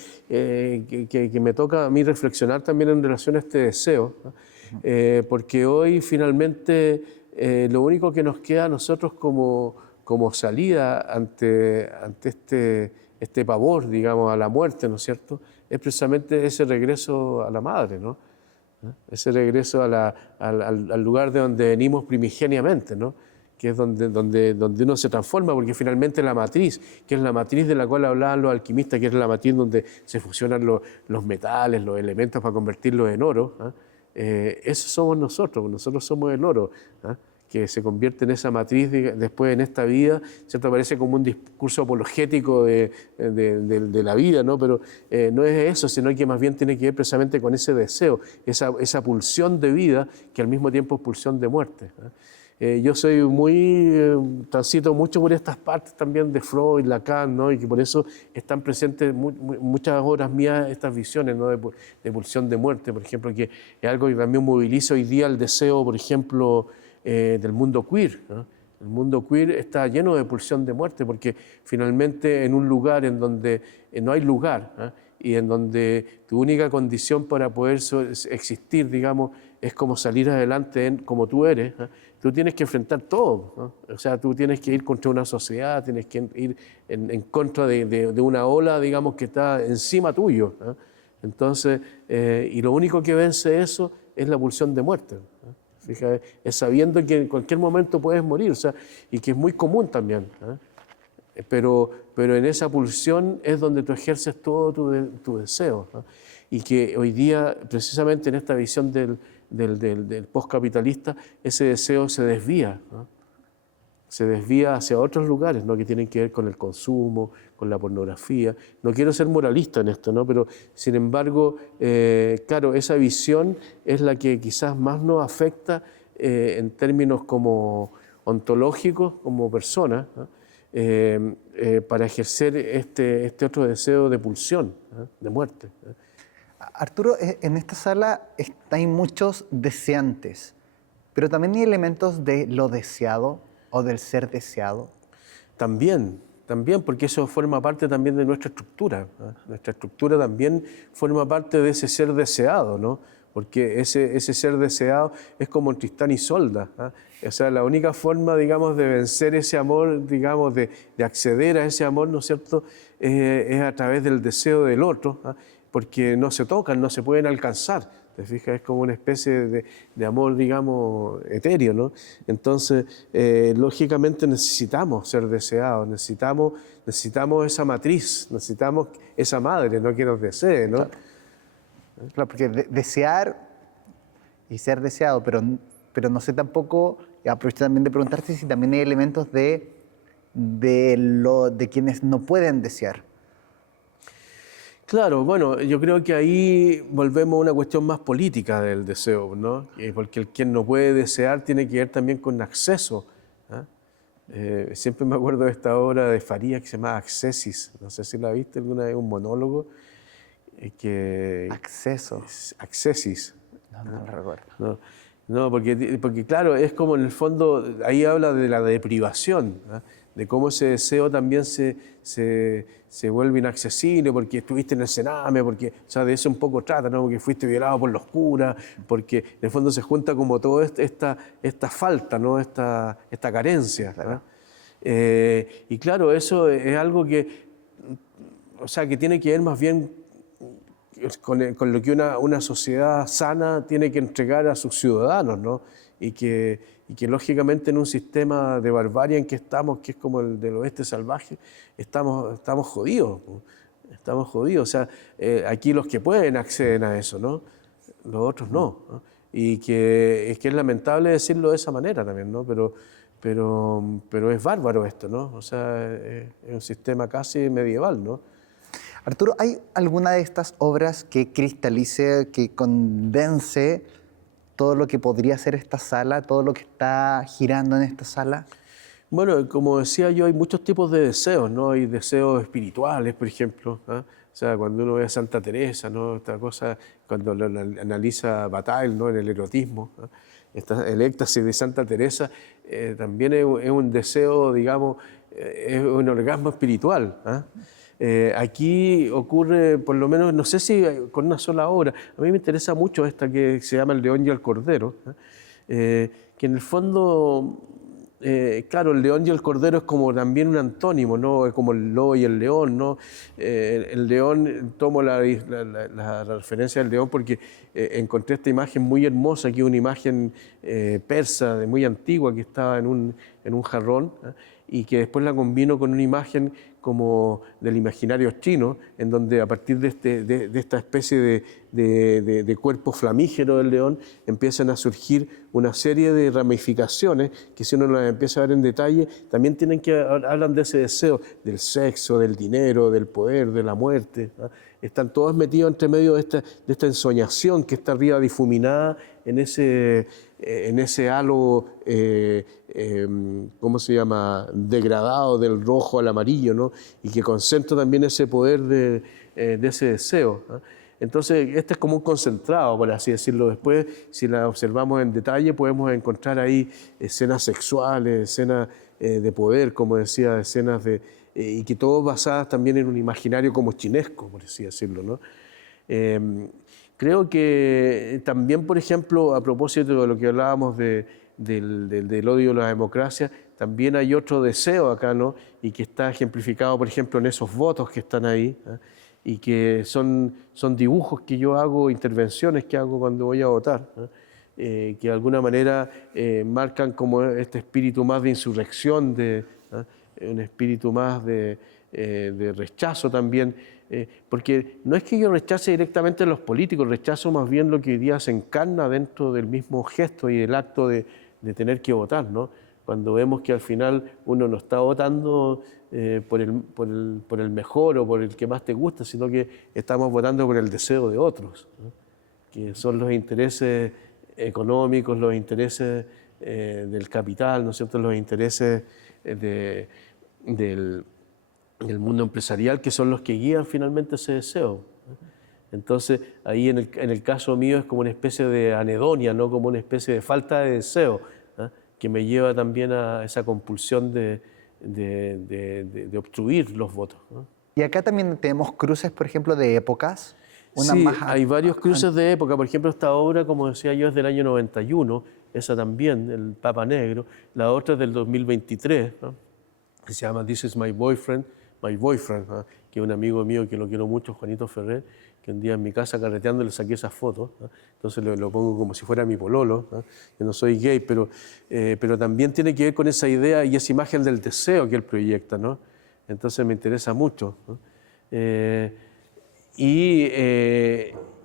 me toca a mí reflexionar también en relación a este deseo, porque hoy finalmente lo único que nos queda a nosotros como salida ante este pavor, digamos, a la muerte, ¿no es cierto?, es precisamente ese regreso a la madre, ¿no? Ese regreso al lugar de donde venimos primigeniamente, ¿no? Que es donde uno se transforma, porque finalmente la matriz, que es la matriz de la cual hablaban los alquimistas, que es la matriz donde se fusionan los metales, los elementos para convertirlos en oro, eso somos nosotros somos el oro, que se convierte en esa matriz después en esta vida, ¿cierto? Parece como un discurso apologético de la vida, ¿no? Pero no es eso, sino que más bien tiene que ver precisamente con ese deseo, esa pulsión de vida que al mismo tiempo es pulsión de muerte. Yo soy transito mucho por estas partes también de Freud, Lacan, ¿no? Y que por eso están presentes muchas obras mías estas visiones, ¿no?, de pulsión de muerte, por ejemplo, que es algo que también moviliza hoy día el deseo, por ejemplo, del mundo queer, ¿no? El mundo queer está lleno de pulsión de muerte porque finalmente en un lugar en donde no hay lugar, y en donde tu única condición para poder existir, digamos, es como salir adelante como tú eres, tú tienes que enfrentar todo, ¿no? O sea, tú tienes que ir contra una sociedad, tienes que ir en contra de una ola, digamos, que está encima tuyo, ¿no? Entonces, y lo único que vence eso es la pulsión de muerte, ¿no? Fíjate, es sabiendo que en cualquier momento puedes morir, o sea, y que es muy común también, pero en esa pulsión es donde tú ejerces todo tu deseo, ¿no? Y que hoy día, precisamente en esta visión del postcapitalista, ese deseo se desvía, ¿no? Se desvía hacia otros lugares, ¿no?, que tienen que ver con el consumo, con la pornografía. No quiero ser moralista en esto, ¿no?, pero sin embargo, claro, esa visión es la que quizás más nos afecta en términos como ontológicos, como personas, ¿no?, para ejercer este otro deseo de pulsión, ¿no?, de muerte, ¿no? Arturo, en esta sala hay muchos deseantes, pero también hay elementos de lo deseado o del ser deseado. También, porque eso forma parte también de nuestra estructura, ¿no? Nuestra estructura también forma parte de ese ser deseado, ¿no? Porque ese ser deseado es como Tristán y Isolda, ¿no? O sea, la única forma, digamos, de vencer ese amor, digamos, de acceder a ese amor, ¿no es cierto?, es a través del deseo del otro, ¿no? Porque no se tocan, no se pueden alcanzar. ¿Te fijas? Es como una especie de amor, digamos, etéreo, ¿no? Entonces, lógicamente necesitamos ser deseados, necesitamos esa matriz, necesitamos esa madre, ¿no?, que nos desee, ¿no? Claro, claro, porque desear y ser deseado, pero no sé tampoco, y aprovecho también de preguntarte si también hay elementos de quienes no pueden desear. Claro, bueno, yo creo que ahí volvemos a una cuestión más política del deseo, ¿no? Porque quien no puede desear tiene que ver también con acceso, ¿ah? Siempre me acuerdo de esta obra de Farías que se llama Accesis, no sé si la viste alguna vez, un monólogo, Acceso. Accessis. No lo recuerdo. ¿No? No, porque claro, es como en el fondo, ahí habla de la deprivación, ¿ah? De cómo ese deseo también se vuelve inaccesible porque estuviste en el cename, porque, o sea, de eso un poco trata, ¿no? Porque fuiste violado por los curas, porque en el fondo se junta como toda esta falta, ¿no? Esta carencia. Claro. ¿Ah? Y claro, eso es algo que, o sea, que tiene que ver más bien con lo que una sociedad sana tiene que entregar a sus ciudadanos, ¿no? Y que lógicamente en un sistema de barbarie en que estamos, que es como el del oeste salvaje, estamos jodidos, po. Estamos jodidos. O sea, aquí los que pueden acceden a eso, ¿no? Los otros no, ¿no? Y que es lamentable decirlo de esa manera también, ¿no? Pero es bárbaro esto, ¿no? O sea, es un sistema casi medieval, ¿no? Arturo, ¿hay alguna de estas obras que cristalice, que condense todo lo que podría ser esta sala, todo lo que está girando en esta sala? Bueno, como decía yo, hay muchos tipos de deseos, ¿no? Hay deseos espirituales, por ejemplo, ¿ah? O sea, cuando uno ve a Santa Teresa, ¿no? Esta cosa, cuando lo analiza Bataille, ¿no? En el erotismo, ¿ah? El éxtasis de Santa Teresa también es un deseo, digamos, es un orgasmo espiritual, ¿ah? Aquí ocurre, por lo menos, no sé si con una sola obra, a mí me interesa mucho esta que se llama El León y el Cordero, ¿ah? Que en el fondo, claro, el león y el cordero es como también un antónimo, ¿no? Es como el lobo y el león, ¿no? El león, tomo la referencia del león porque encontré esta imagen muy hermosa, que es una imagen persa, muy antigua, que estaba en un jarrón, ¿eh? Y que después la combino con una imagen como del imaginario chino, en donde a partir de esta especie de cuerpo flamígero del león empiezan a surgir una serie de ramificaciones que, si uno las empieza a ver en detalle, también hablan de ese deseo, del sexo, del dinero, del poder, de la muerte, ¿no? Están todos metidos entre medio de esta ensoñación que está arriba difuminada en ese halo, ¿cómo se llama?, degradado del rojo al amarillo, ¿no? Y que concentra también ese poder de ese deseo, ¿no? Entonces, este es como un concentrado, por así decirlo. Después, si la observamos en detalle, podemos encontrar ahí escenas sexuales, escenas de poder, como decía, escenas y que todas basadas también en un imaginario como chinesco, por así decirlo, ¿no? Creo que también, por ejemplo, a propósito de lo que hablábamos del odio a la democracia, también hay otro deseo acá, ¿no? Y que está ejemplificado, por ejemplo, en esos votos que están ahí, ¿eh? Y que son dibujos que yo hago, intervenciones que hago cuando voy a votar, ¿eh? Que de alguna manera marcan como este espíritu más de insurrección, un espíritu más de rechazo también, porque no es que yo rechace directamente a los políticos, rechazo más bien lo que hoy día se encarna dentro del mismo gesto y el acto de tener que votar, ¿no? Cuando vemos que al final uno no está votando por el mejor o por el que más te gusta, sino que estamos votando por el deseo de otros, ¿no? Que son los intereses económicos, los intereses del capital, ¿no es cierto?, los intereses del mundo empresarial, que son los que guían finalmente ese deseo. Entonces, ahí en el caso mío es como una especie de anedonia, ¿no? Como una especie de falta de deseo, ¿eh? Que me lleva también a esa compulsión de obstruir los votos, ¿no? Y acá también tenemos cruces, por ejemplo, de épocas. Sí, hay varios cruces de época. Por ejemplo, esta obra, como decía yo, es del año 91, esa también, el Papa Negro. La otra es del 2023, ¿no? Que se llama This is my boyfriend, ¿no? Que es un amigo mío que lo quiero mucho, Juanito Ferrer, que un día en mi casa carreteando le saqué esas fotos, ¿no? Entonces lo pongo como si fuera mi pololo, ¿no? Yo no soy gay, pero también tiene que ver con esa idea y esa imagen del deseo que él proyecta, ¿no? Entonces me interesa mucho, ¿no?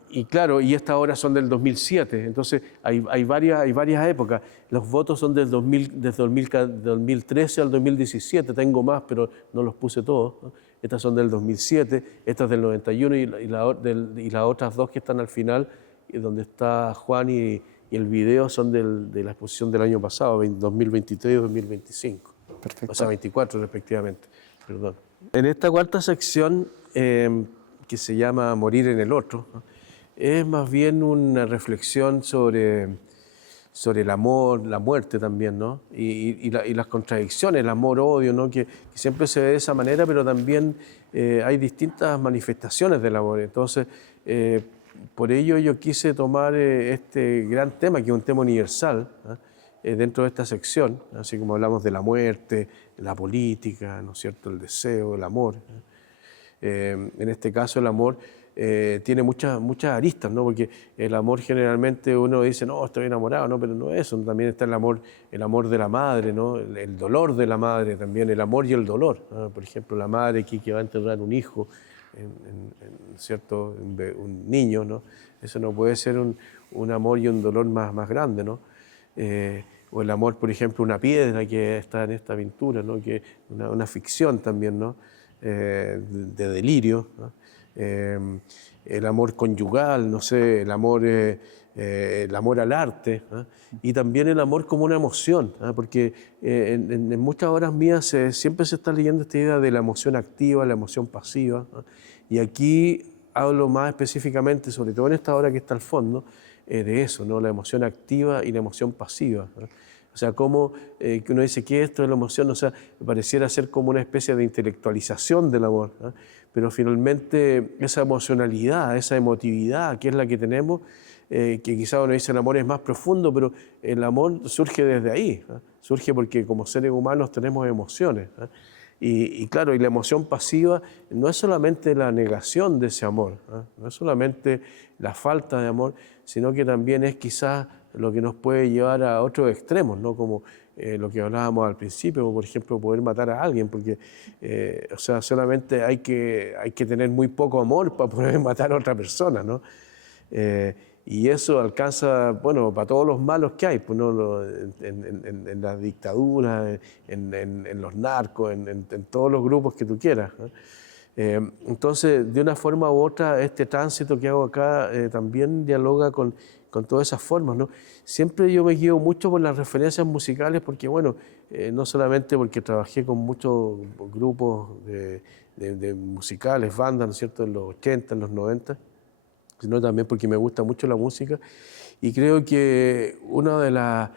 Y claro, y estas obras son del 2007, entonces hay varias épocas. Los votos son desde 2013 al 2017, tengo más, pero no los puse todos, ¿no? Estas son del 2007, estas del 91 y las otras dos que están al final, donde está Juan y el video, son de la exposición del año pasado, 2023 y 2025. Perfecto. O sea, 24 respectivamente, perdón. En esta cuarta sección que se llama Morir en el otro, ¿no? Es más bien una reflexión sobre el amor, la muerte también, ¿no? Y las contradicciones, el amor-odio, ¿no? Que siempre se ve de esa manera, pero también hay distintas manifestaciones del amor. Entonces, por ello yo quise tomar este gran tema, que es un tema universal, ¿no? Dentro de esta sección, así como hablamos de la muerte, la política, ¿no es cierto?, el deseo, el amor, ¿no? En este caso el amor tiene muchas aristas, ¿no? Porque el amor generalmente uno dice, no, estoy enamorado, no, pero no es eso. También está el amor de la madre, ¿no? El dolor de la madre también, el amor y el dolor, ¿no? Por ejemplo, la madre que va a enterrar un hijo, ¿cierto? Un niño, ¿no? Eso no puede ser un amor y un dolor más grande, ¿no? O el amor, por ejemplo, una piedra que está en esta pintura, ¿no? Que una ficción también, ¿no? De delirio, ¿no? El amor conyugal, no sé, el amor al arte, ¿no? Y también el amor como una emoción, ¿no? Porque en muchas obras mías siempre se está leyendo esta idea de la emoción activa, la emoción pasiva, ¿no? Y aquí hablo más específicamente, sobre todo en esta obra que está al fondo, de eso, ¿no? La emoción activa y la emoción pasiva, ¿no? O sea, cómo que uno dice que esto es la emoción, o sea, pareciera ser como una especie de intelectualización del amor, ¿no? Pero finalmente esa emocionalidad, esa emotividad que es la que tenemos, que quizá uno dice el amor es más profundo, pero el amor surge desde ahí, ¿no? Surge porque como seres humanos tenemos emociones, ¿no? Y claro, y la emoción pasiva no es solamente la negación de ese amor, ¿no? No es solamente la falta de amor, sino que también es quizás lo que nos puede llevar a otros extremos, ¿no? Como lo que hablábamos al principio, como por ejemplo poder matar a alguien, porque o sea, solamente hay que tener muy poco amor para poder matar a otra persona, ¿no? Y eso alcanza, bueno, para todos los malos que hay, pues, ¿no? En las dictaduras, en los narcos, en todos los grupos que tú quieras, ¿no? Entonces, de una forma u otra, este tránsito que hago acá también dialoga con todas esas formas, ¿no? Siempre yo me guío mucho por las referencias musicales porque, bueno, no solamente porque trabajé con muchos grupos de musicales, bandas, ¿no es cierto?, en los 80, en los 90, sino también porque me gusta mucho la música. Y creo que una de las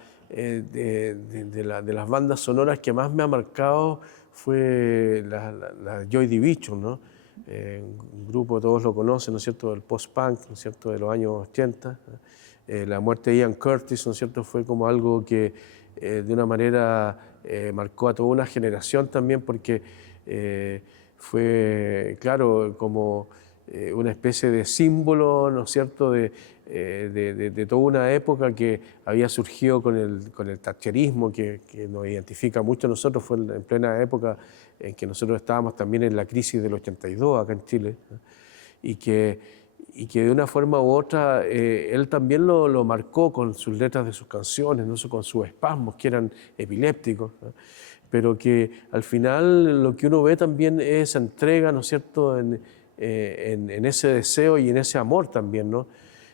bandas sonoras que más me ha marcado fue la Joy Division, ¿no? Un grupo, todos lo conocen, ¿no es cierto?, del post-punk, ¿no es cierto?, de los años 80. La muerte de Ian Curtis, ¿no es cierto?, fue como algo que de una manera marcó a toda una generación también, porque fue, claro, como una especie de símbolo, ¿no es cierto?, de toda una época que había surgido con el thatcherismo, que nos identifica mucho a nosotros. Fue en plena época en que nosotros estábamos también en la crisis del 82 acá en Chile, ¿no? y que de una forma u otra él también lo marcó con sus letras de sus canciones, ¿no? Con sus espasmos que eran epilépticos, ¿no? Pero que al final lo que uno ve también es esa entrega, ¿no es cierto?, en ese deseo y en ese amor también, ¿no?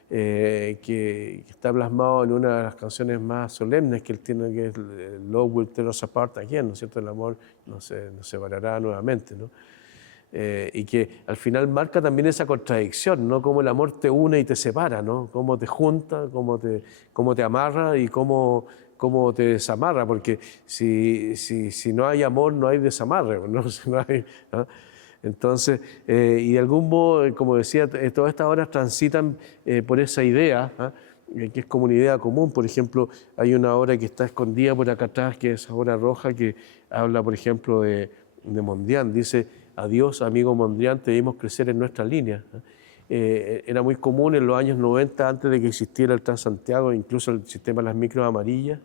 Que está plasmado en una de las canciones más solemnes que él tiene, que es Love Will Tear Us Apart Again, ¿no es cierto? El amor nos separará nuevamente, ¿no? Y que al final marca también esa contradicción, ¿no? Cómo el amor te une y te separa, ¿no? Cómo te junta, cómo te amarra y cómo te desamarra, porque si no hay amor no hay desamarre, ¿no? Si no hay, ¿no? Entonces, y de algún modo, como decía, todas estas obras transitan por esa idea, ¿ah? Que es como una idea común. Por ejemplo, hay una obra que está escondida por acá atrás, que es obra roja, que habla, por ejemplo, de Mondrian. Dice: adiós, amigo Mondrian, te vimos crecer en nuestra línea. Era muy común en los años 90, antes de que existiera el Transantiago, incluso el sistema de las micros amarillas,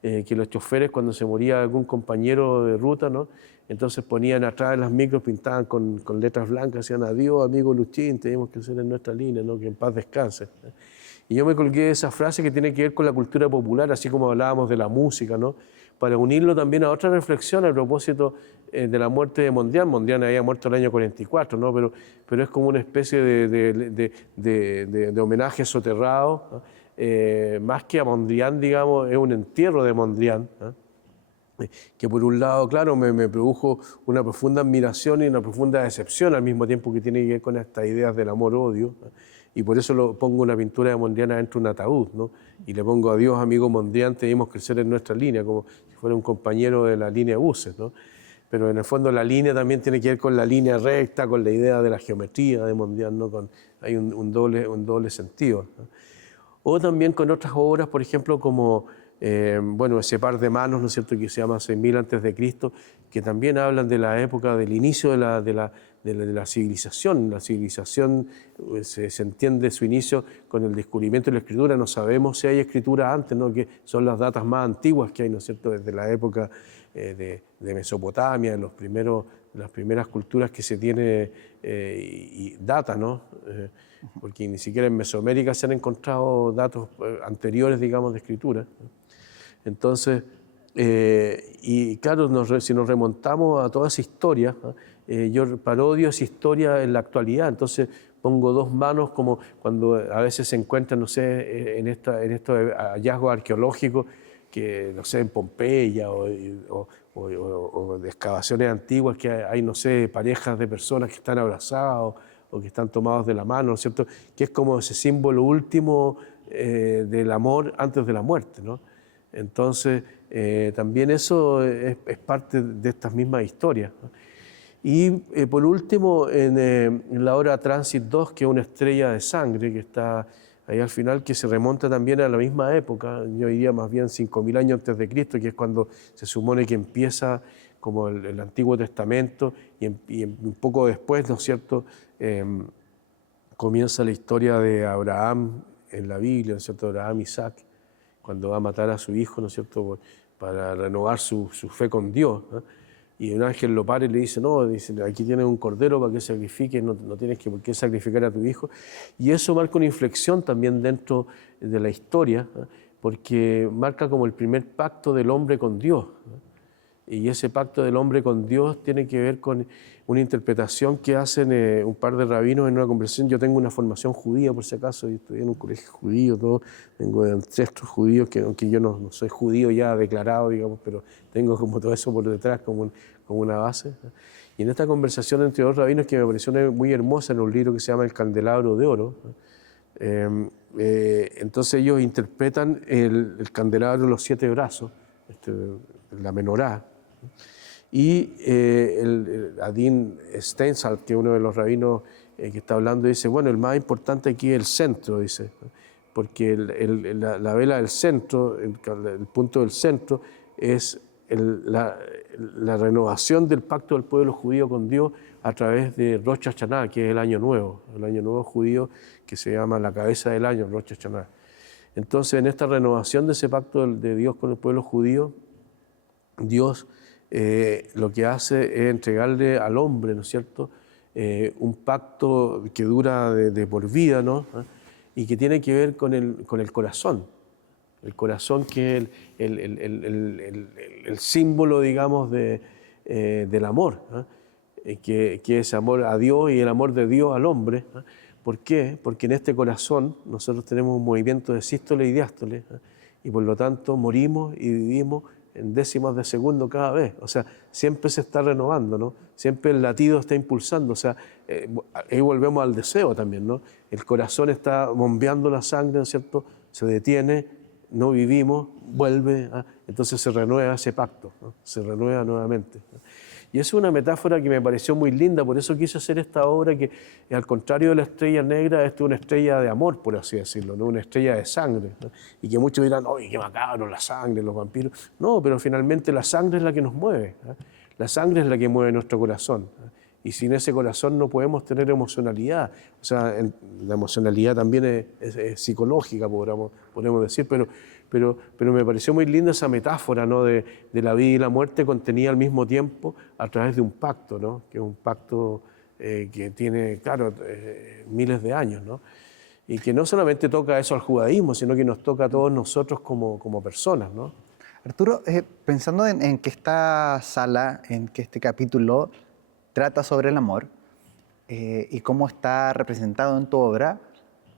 que los choferes, cuando se moría algún compañero de ruta, ¿no?, entonces ponían atrás de las micros, pintaban con letras blancas, decían: adiós, amigo Luchín, tenemos que ser en nuestra línea, ¿no?, que en paz descanse. Y yo me colgué de esa frase que tiene que ver con la cultura popular, así como hablábamos de la música, ¿no?, para unirlo también a otra reflexión a propósito de la muerte de Mondrian. Mondrian había muerto el año 44, ¿no?, pero es como una especie de homenaje soterrado, ¿no? Más que a Mondrian, digamos, es un entierro de Mondrian, ¿no? que por un lado, claro, me produjo una profunda admiración y una profunda decepción al mismo tiempo, que tiene que ver con estas ideas del amor-odio. Y por eso pongo una pintura de Mondrian dentro de un ataúd, ¿no? Y le pongo: adiós, amigo Mondrian, te vimos crecer en nuestra línea, como si fuera un compañero de la línea de buses, ¿no? Pero en el fondo la línea también tiene que ver con la línea recta, con la idea de la geometría de Mondrian, ¿no? Hay un doble sentido, ¿no? O también con otras obras, por ejemplo, como bueno, ese par de manos, ¿no es cierto?, que se llama 6000 antes de Cristo, que también hablan de la época del inicio de la civilización. La civilización se entiende su inicio con el descubrimiento de la escritura. No sabemos si hay escritura antes, ¿no?, que son las datas más antiguas que hay, ¿no es cierto?, desde la época de Mesopotamia, de las primeras culturas que se tiene y data, ¿no? Porque ni siquiera en Mesoamérica se han encontrado datos anteriores, digamos, de escritura, ¿no? Entonces, y claro, si nos remontamos a toda esa historia, ¿no?, yo parodio esa historia en la actualidad. Entonces pongo dos manos, como cuando a veces se encuentran, no sé, en estos hallazgos arqueológicos, que, no sé, en Pompeya o de excavaciones antiguas, que hay, no sé, parejas de personas que están abrazados o que están tomados de la mano, ¿no es cierto?, que es como ese símbolo último del amor antes de la muerte, ¿no? Entonces, también eso es parte de estas mismas historias, ¿no? Y por último, en la obra Transit 2, que es una estrella de sangre que está ahí al final, que se remonta también a la misma época, yo diría más bien 5000 años antes de Cristo, que es cuando se supone que empieza como el Antiguo Testamento, y un poco después, ¿no es cierto?, comienza la historia de Abraham en la Biblia, ¿no es cierto?, Abraham, Isaac, cuando va a matar a su hijo, ¿no es cierto?, para renovar su fe con Dios, ¿no? Y un ángel lo para y le dice: no, dice, aquí tienes un cordero para que sacrifiques, no tienes por qué sacrificar a tu hijo. Y eso marca una inflexión también dentro de la historia, ¿no?, porque marca como el primer pacto del hombre con Dios, ¿no? Y ese pacto del hombre con Dios tiene que ver con una interpretación que hacen un par de rabinos en una conversación. Yo tengo una formación judía, por si acaso, y estudié en un colegio judío, todo. Vengo de ancestros judíos, que aunque yo no soy judío ya declarado, digamos, pero tengo como todo eso por detrás, como una base, ¿no? Y en esta conversación entre dos rabinos, que me pareció muy hermosa, en un libro que se llama El Candelabro de Oro, ¿no?, entonces ellos interpretan el candelabro de los 7 brazos, la menorá. Y el Adin Steinsaltz, que es uno de los rabinos que está hablando, dice: bueno, el más importante aquí es el centro, dice, ¿no?, porque la vela del centro, el punto del centro, es la renovación del pacto del pueblo judío con Dios a través de Rosh Hashanah, que es el año nuevo judío, que se llama la cabeza del año, Rosh Hashanah. Entonces, en esta renovación de ese pacto de Dios con el pueblo judío, Dios lo que hace es entregarle al hombre, ¿no es cierto?, un pacto que dura de por vida, ¿no?, y que tiene que ver con el corazón. El corazón, que es el símbolo, digamos, del amor, ¿no?, que es amor a Dios y el amor de Dios al hombre, ¿no? ¿Por qué? Porque en este corazón nosotros tenemos un movimiento de sístole y diástole, ¿no?, y por lo tanto morimos y vivimos en décimas de segundo cada vez. O sea, siempre se está renovando, ¿no? Siempre el latido está impulsando. O sea, ahí volvemos al deseo también, ¿no? El corazón está bombeando la sangre, ¿no es cierto? Se detiene, no vivimos, vuelve, ¿ah? Entonces se renueva ese pacto, ¿no? Se renueva nuevamente, ¿no? Y es una metáfora que me pareció muy linda, por eso quise hacer esta obra, que al contrario de la estrella negra, esta es una estrella de amor, por así decirlo, ¿no?, una estrella de sangre, ¿no? Y que muchos dirán: ¡ay, qué macabro, la sangre, los vampiros! No, pero finalmente la sangre es la que nos mueve, ¿no? La sangre es la que mueve nuestro corazón, ¿no? Y sin ese corazón no podemos tener emocionalidad. O sea, la emocionalidad también es psicológica, podemos decir, pero me pareció muy linda esa metáfora, ¿no?, de la vida y la muerte contenida al mismo tiempo a través de un pacto, ¿no?, que es un pacto que tiene, claro, miles de años, ¿no?, y que no solamente toca eso al judaísmo, sino que nos toca a todos nosotros como personas, ¿no? Arturo, pensando en que esta sala, en que este capítulo trata sobre el amor y cómo está representado en tu obra,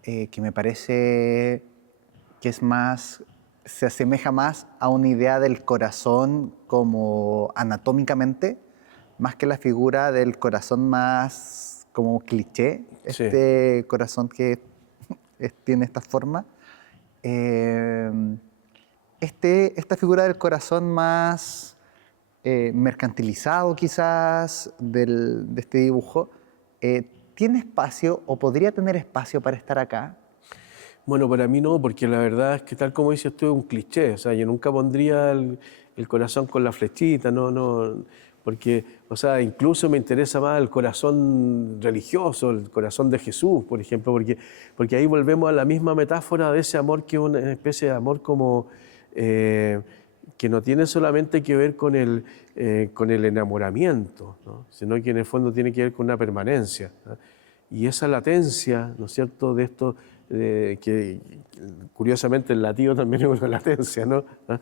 que me parece que es más se asemeja más a una idea del corazón como anatómicamente, más que la figura del corazón más como cliché, Sí. este corazón que tiene esta forma. Eh, esta figura del corazón más mercantilizado quizás de este dibujo, ¿tiene espacio o podría tener espacio para estar acá? Bueno, para mí no, porque la verdad es que tal como dices tú es un cliché, o sea, yo nunca pondría el corazón con la flechita, no, porque, o sea, incluso me interesa más el corazón religioso, el corazón de Jesús, por ejemplo, porque ahí volvemos a la misma metáfora de ese amor que es una especie de amor como que no tiene solamente que ver con el enamoramiento, ¿no? Sino que en el fondo tiene que ver con una permanencia, ¿no? Y esa latencia, ¿no es cierto?, de esto, que curiosamente el latido también es una latencia, ¿no? ¿Ah?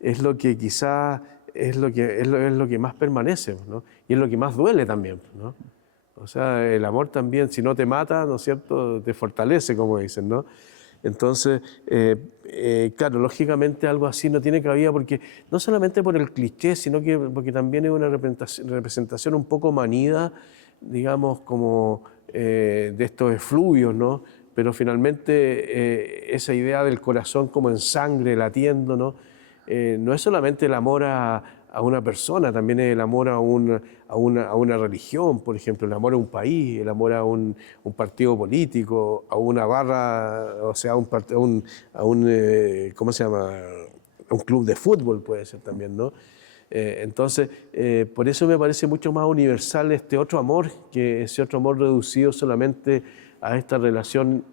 Es lo que quizás es lo que más permanece, ¿no? Y es lo que más duele también, ¿no? O sea, el amor también, si no te mata, ¿no es cierto?, te fortalece, como dicen, ¿no? Entonces, claro, lógicamente algo así no tiene cabida porque no solamente por el cliché, sino que porque también es una representación un poco manida, digamos, como de estos efluvios, ¿no? Pero finalmente esa idea del corazón como en sangre latiendo, ¿no? No es solamente el amor a una persona, también es el amor a una religión, por ejemplo, el amor a un país, el amor a un partido político, a una barra, o sea, ¿cómo se llama? A un club de fútbol puede ser también, ¿no? Entonces, por eso me parece mucho más universal este otro amor, que ese otro amor reducido solamente a esta relación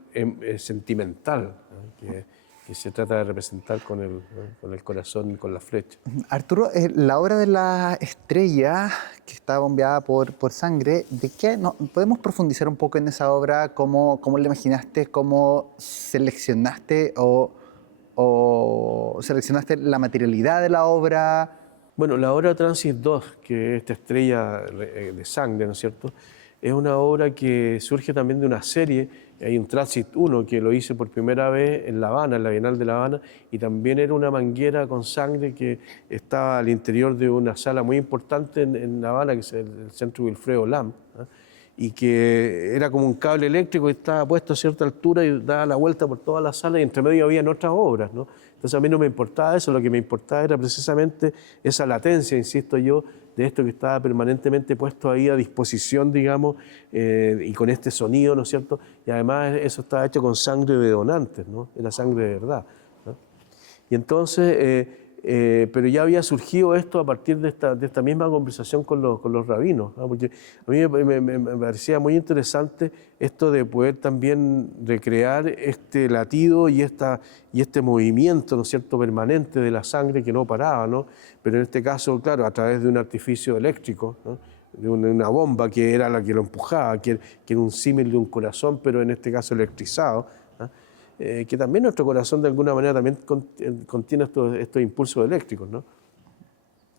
sentimental, ¿no? Que se trata de representar ¿no? Con el corazón, con la flecha. Arturo, la obra de la estrella que está bombeada por sangre, ¿de qué? No, ¿podemos profundizar un poco en esa obra? ¿Cómo la imaginaste? ¿Cómo seleccionaste o seleccionaste la materialidad de la obra? Bueno, la obra Transit 2, que es esta estrella de sangre, ¿no es cierto? Es una obra que surge también de una serie. Hay un Transit 1 que lo hice por primera vez en La Habana, en la Bienal de La Habana, y también era una manguera con sangre que estaba al interior de una sala muy importante en La Habana, que es el Centro Wilfredo Lam, ¿ah? Y que era como un cable eléctrico que estaba puesto a cierta altura y daba la vuelta por toda la sala y entre medio habían otras obras, ¿no? Entonces a mí no me importaba eso, lo que me importaba era precisamente esa latencia, insisto yo, de esto que estaba permanentemente puesto ahí a disposición, digamos, y con este sonido, ¿no es cierto? Y además eso estaba hecho con sangre de donantes, ¿no? Era sangre de verdad, ¿no? Y entonces, pero ya había surgido esto a partir de esta misma conversación con los rabinos, ¿no? Porque a mí me parecía muy interesante esto de poder también recrear este latido y este movimiento, ¿no es cierto?, permanente de la sangre que no paraba, ¿no? Pero en este caso, claro, a través de un artificio eléctrico, ¿no? De una bomba que era la que lo empujaba, que era un símil de un corazón, pero en este caso electrizado, ¿no? Que también nuestro corazón de alguna manera también contiene estos impulsos eléctricos, ¿no?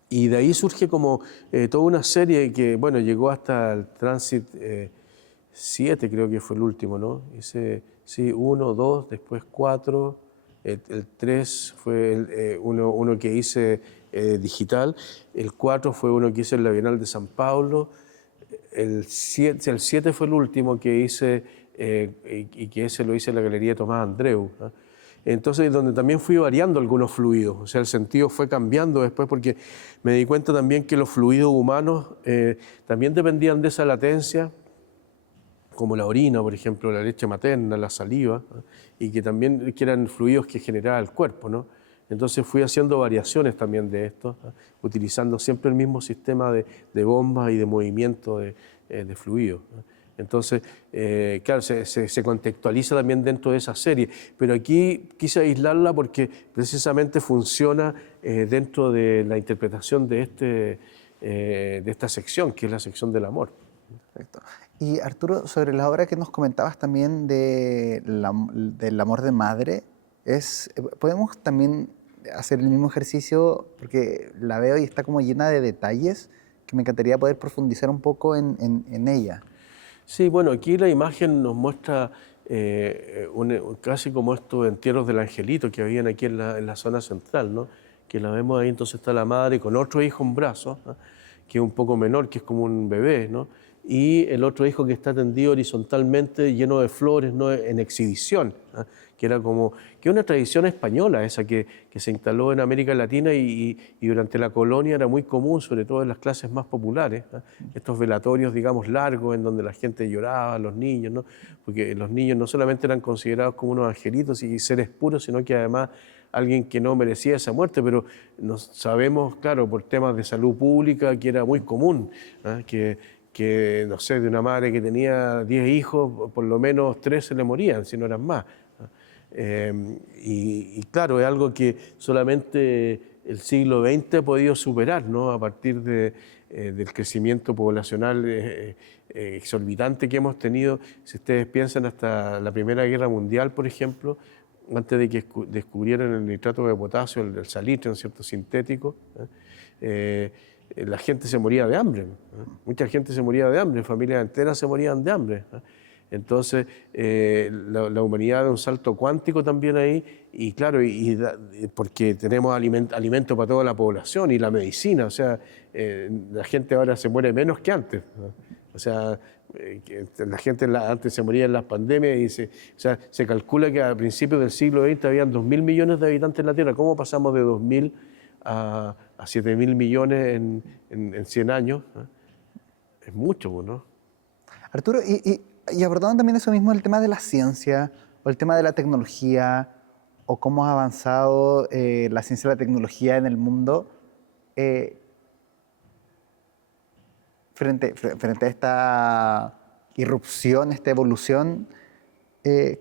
Y de ahí surge como toda una serie que, bueno, llegó hasta el Transit 7, creo que fue el último, ¿no? Sí, 1, 2, después 4, el 3 fue uno que hice digital, el 4 fue uno que hice en la Bienal de San Pablo, el 7 fue el último que hice y que ese lo hice en la Galería Tomás Andreu, ¿no? Entonces, donde también fui variando algunos fluidos, o sea, el sentido fue cambiando después porque me di cuenta también que los fluidos humanos también dependían de esa latencia, como la orina, por ejemplo, la leche materna, la saliva, ¿no? Y que también que eran fluidos que generaba el cuerpo, ¿no? Entonces fui haciendo variaciones también de esto, ¿no? Utilizando siempre el mismo sistema de bombas y de movimiento de fluidos, ¿no? Entonces, claro, se contextualiza también dentro de esa serie, pero aquí quise aislarla porque precisamente funciona dentro de la interpretación de esta sección, que es la sección del amor. Perfecto. Y Arturo, sobre la obra que nos comentabas también del amor de madre, podemos también hacer el mismo ejercicio, porque la veo y está como llena de detalles que me encantaría poder profundizar un poco en ella. Sí, bueno, aquí la imagen nos muestra casi como estos entierros del angelito que habían aquí en la zona central, ¿no? Que la vemos ahí, entonces está la madre con otro hijo en brazos, ¿no? Que es un poco menor, que es como un bebé, ¿no? Y el otro hijo que está tendido horizontalmente, lleno de flores, ¿no? En exhibición, ¿no? Que era como, que es una tradición española esa que se instaló en América Latina y durante la colonia era muy común, sobre todo en las clases más populares, ¿no? Estos velatorios, digamos, largos, en donde la gente lloraba, los niños, ¿no? Porque los niños no solamente eran considerados como unos angelitos y seres puros, sino que además alguien que no merecía esa muerte, pero nos sabemos, claro, por temas de salud pública, que era muy común, ¿eh? No sé, de una madre que tenía 10 hijos, por lo menos 3 se le morían, si no eran más. Y claro, es algo que solamente el siglo XX ha podido superar, ¿no? A partir del crecimiento poblacional exorbitante que hemos tenido. Si ustedes piensan hasta la Primera Guerra Mundial, por ejemplo, antes de que descubrieran el nitrato de potasio, el salitre, ¿no es cierto?, sintético, la gente se moría de hambre. Mucha gente se moría de hambre, familias enteras se morían de hambre. Entonces, la humanidad da un salto cuántico también ahí, y claro, porque tenemos alimento para toda la población y la medicina, o sea, la gente ahora se muere menos que antes, ¿no? O sea, la gente antes se moría en las pandemias o sea, se calcula que a principios del siglo XX habían 2.000 millones de habitantes en la Tierra. ¿Cómo pasamos de 2.000 a 7.000 millones en 100 años? Es mucho, ¿no? Arturo, y abordando también eso mismo, el tema de la ciencia o el tema de la tecnología o cómo ha avanzado la ciencia y la tecnología en el mundo, frente a esta irrupción, esta evolución,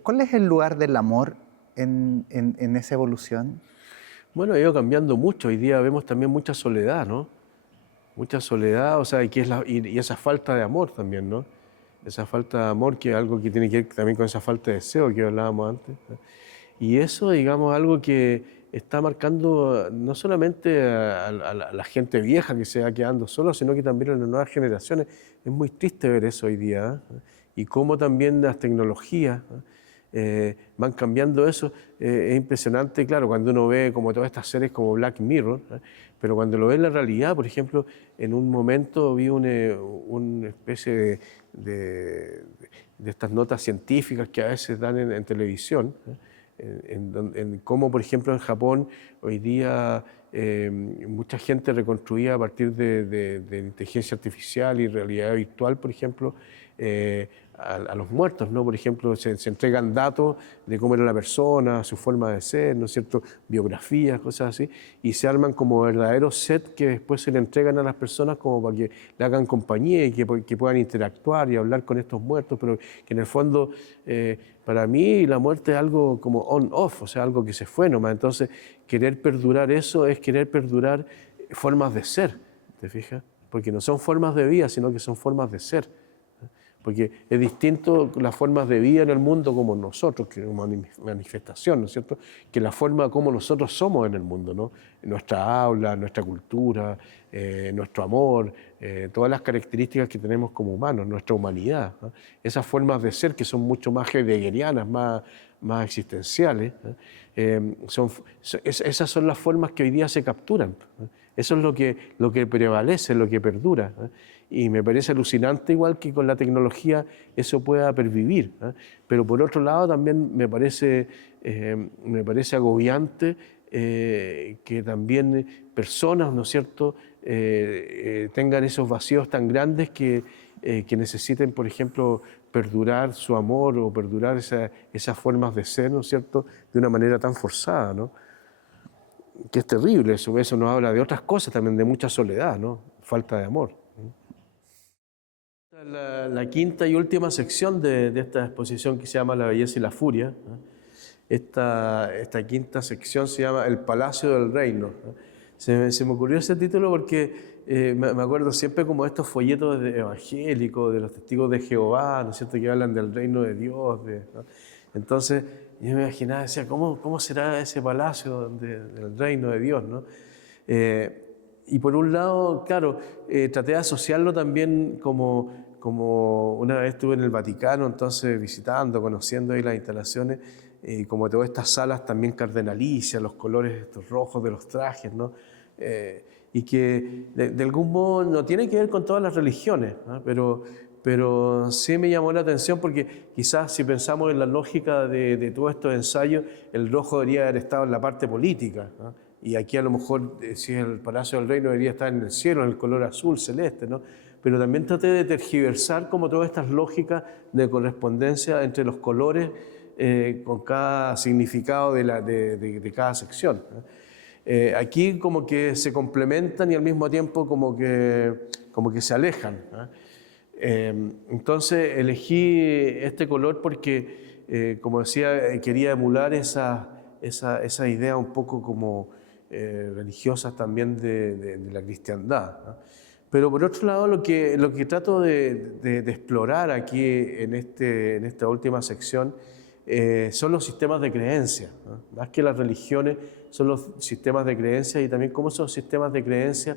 ¿cuál es el lugar del amor en esa evolución? Bueno, ha ido cambiando mucho. Hoy día vemos también mucha soledad, ¿no? Mucha soledad, o sea, y esa falta de amor también, ¿no? Esa falta de amor, que es algo que tiene que ver también con esa falta de deseo que hablábamos antes, ¿no? Y eso, digamos, algo que está marcando no solamente a la gente vieja que se va quedando sola, sino que también a las nuevas generaciones. Es muy triste ver eso hoy día, ¿eh? Y cómo también las tecnologías, van cambiando eso. Es impresionante, claro, cuando uno ve como todas estas series como Black Mirror, pero cuando lo ve en la realidad, por ejemplo, en un momento vi una especie de estas notas científicas que a veces dan en televisión, en cómo, por ejemplo, en Japón hoy día mucha gente reconstruía a partir de inteligencia artificial y realidad virtual, por ejemplo, a los muertos, ¿no? Por ejemplo, se entregan datos de cómo era la persona, su forma de ser, ¿no es cierto?, biografías, cosas así, y se arman como verdaderos sets que después se le entregan a las personas como para que le hagan compañía y que puedan interactuar y hablar con estos muertos, pero que en el fondo, para mí, la muerte es algo como on-off, o sea, algo que se fue nomás. Entonces, querer perdurar eso es querer perdurar formas de ser, ¿te fijas? Porque no son formas de vida, sino que son formas de ser. Porque es distinto las formas de vida en el mundo como nosotros, que es una manifestación, ¿no es cierto?, que la forma como nosotros somos en el mundo, ¿no? Nuestra habla, nuestra cultura, nuestro amor, todas las características que tenemos como humanos, nuestra humanidad, ¿no? Esas formas de ser que son mucho más heideggerianas, más existenciales, ¿no? Esas son las formas que hoy día se capturan, ¿no? Eso es lo que prevalece, lo que perdura, ¿no? Y me parece alucinante igual que con la tecnología eso pueda pervivir, ¿eh? Pero por otro lado también me parece agobiante que también personas, ¿no es cierto?, tengan esos vacíos tan grandes que necesiten, por ejemplo, perdurar su amor o perdurar esas formas de ser, ¿no es cierto?, de una manera tan forzada, ¿no? Que es terrible eso nos habla de otras cosas también, de mucha soledad, ¿no? Falta de amor. La quinta y última sección de esta exposición que se llama La belleza y la furia, ¿no? Esta quinta sección se llama El Palacio del Reino, ¿no? Se me ocurrió ese título porque me acuerdo siempre como estos folletos evangélicos de los testigos de Jehová, ¿no es cierto?, que hablan del reino de Dios, ¿no? Entonces yo me imaginaba, decía, ¿cómo será ese palacio del reino de Dios, ¿no? Y por un lado, claro, traté de asociarlo también como como una vez estuve en el Vaticano, entonces visitando, conociendo ahí las instalaciones, como todas estas salas también cardenalicias, los colores estos rojos de los trajes, ¿no? Y que de algún modo no tiene que ver con todas las religiones, ¿no? Pero sí me llamó la atención porque quizás si pensamos en la lógica de todos estos ensayos, el rojo debería haber estado en la parte política, ¿no? Y aquí a lo mejor, si es el Palacio del Reino, debería estar en el cielo, en el color azul, celeste, ¿no? Pero también traté de tergiversar como todas estas lógicas de correspondencia entre los colores con cada significado de cada sección, ¿no? Aquí como que se complementan y al mismo tiempo como que se alejan, ¿no? Entonces elegí este color porque, como decía, quería emular esa idea un poco como religiosas también de la cristiandad, ¿no? Pero por otro lado, lo que trato de explorar aquí en esta última sección son los sistemas de creencia, ¿no? Más que las religiones, son los sistemas de creencia y también cómo esos sistemas de creencia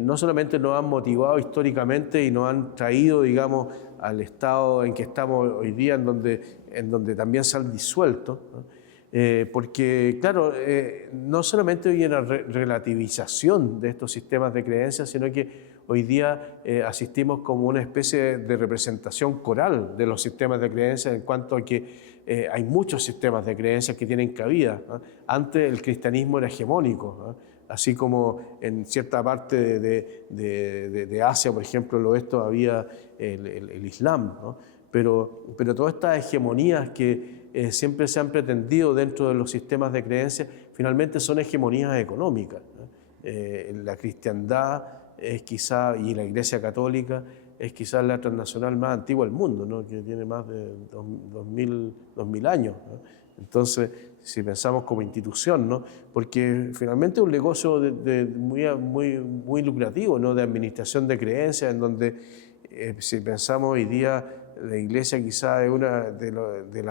no solamente nos han motivado históricamente y nos han traído, digamos, al estado en que estamos hoy día, en donde también se han disuelto, ¿no? Porque, claro, no solamente hay una relativización de estos sistemas de creencias, sino que hoy día asistimos como una especie de representación coral de los sistemas de creencias en cuanto a que hay muchos sistemas de creencias que tienen cabida, ¿no? Antes el cristianismo era hegemónico, ¿no? Así como en cierta parte de Asia, por ejemplo, en el oeste había el Islam, ¿no? Pero todas estas hegemonías que siempre se han pretendido dentro de los sistemas de creencias, finalmente son hegemonías económicas, ¿no? La cristiandad es quizá, y la Iglesia Católica es quizás la transnacional más antigua del mundo, ¿no? Que tiene más de 2000 años, ¿no? Entonces, si pensamos como institución, ¿no? Porque finalmente es un negocio muy lucrativo, ¿no? De administración de creencias, en donde si pensamos hoy día, la Iglesia quizás es una de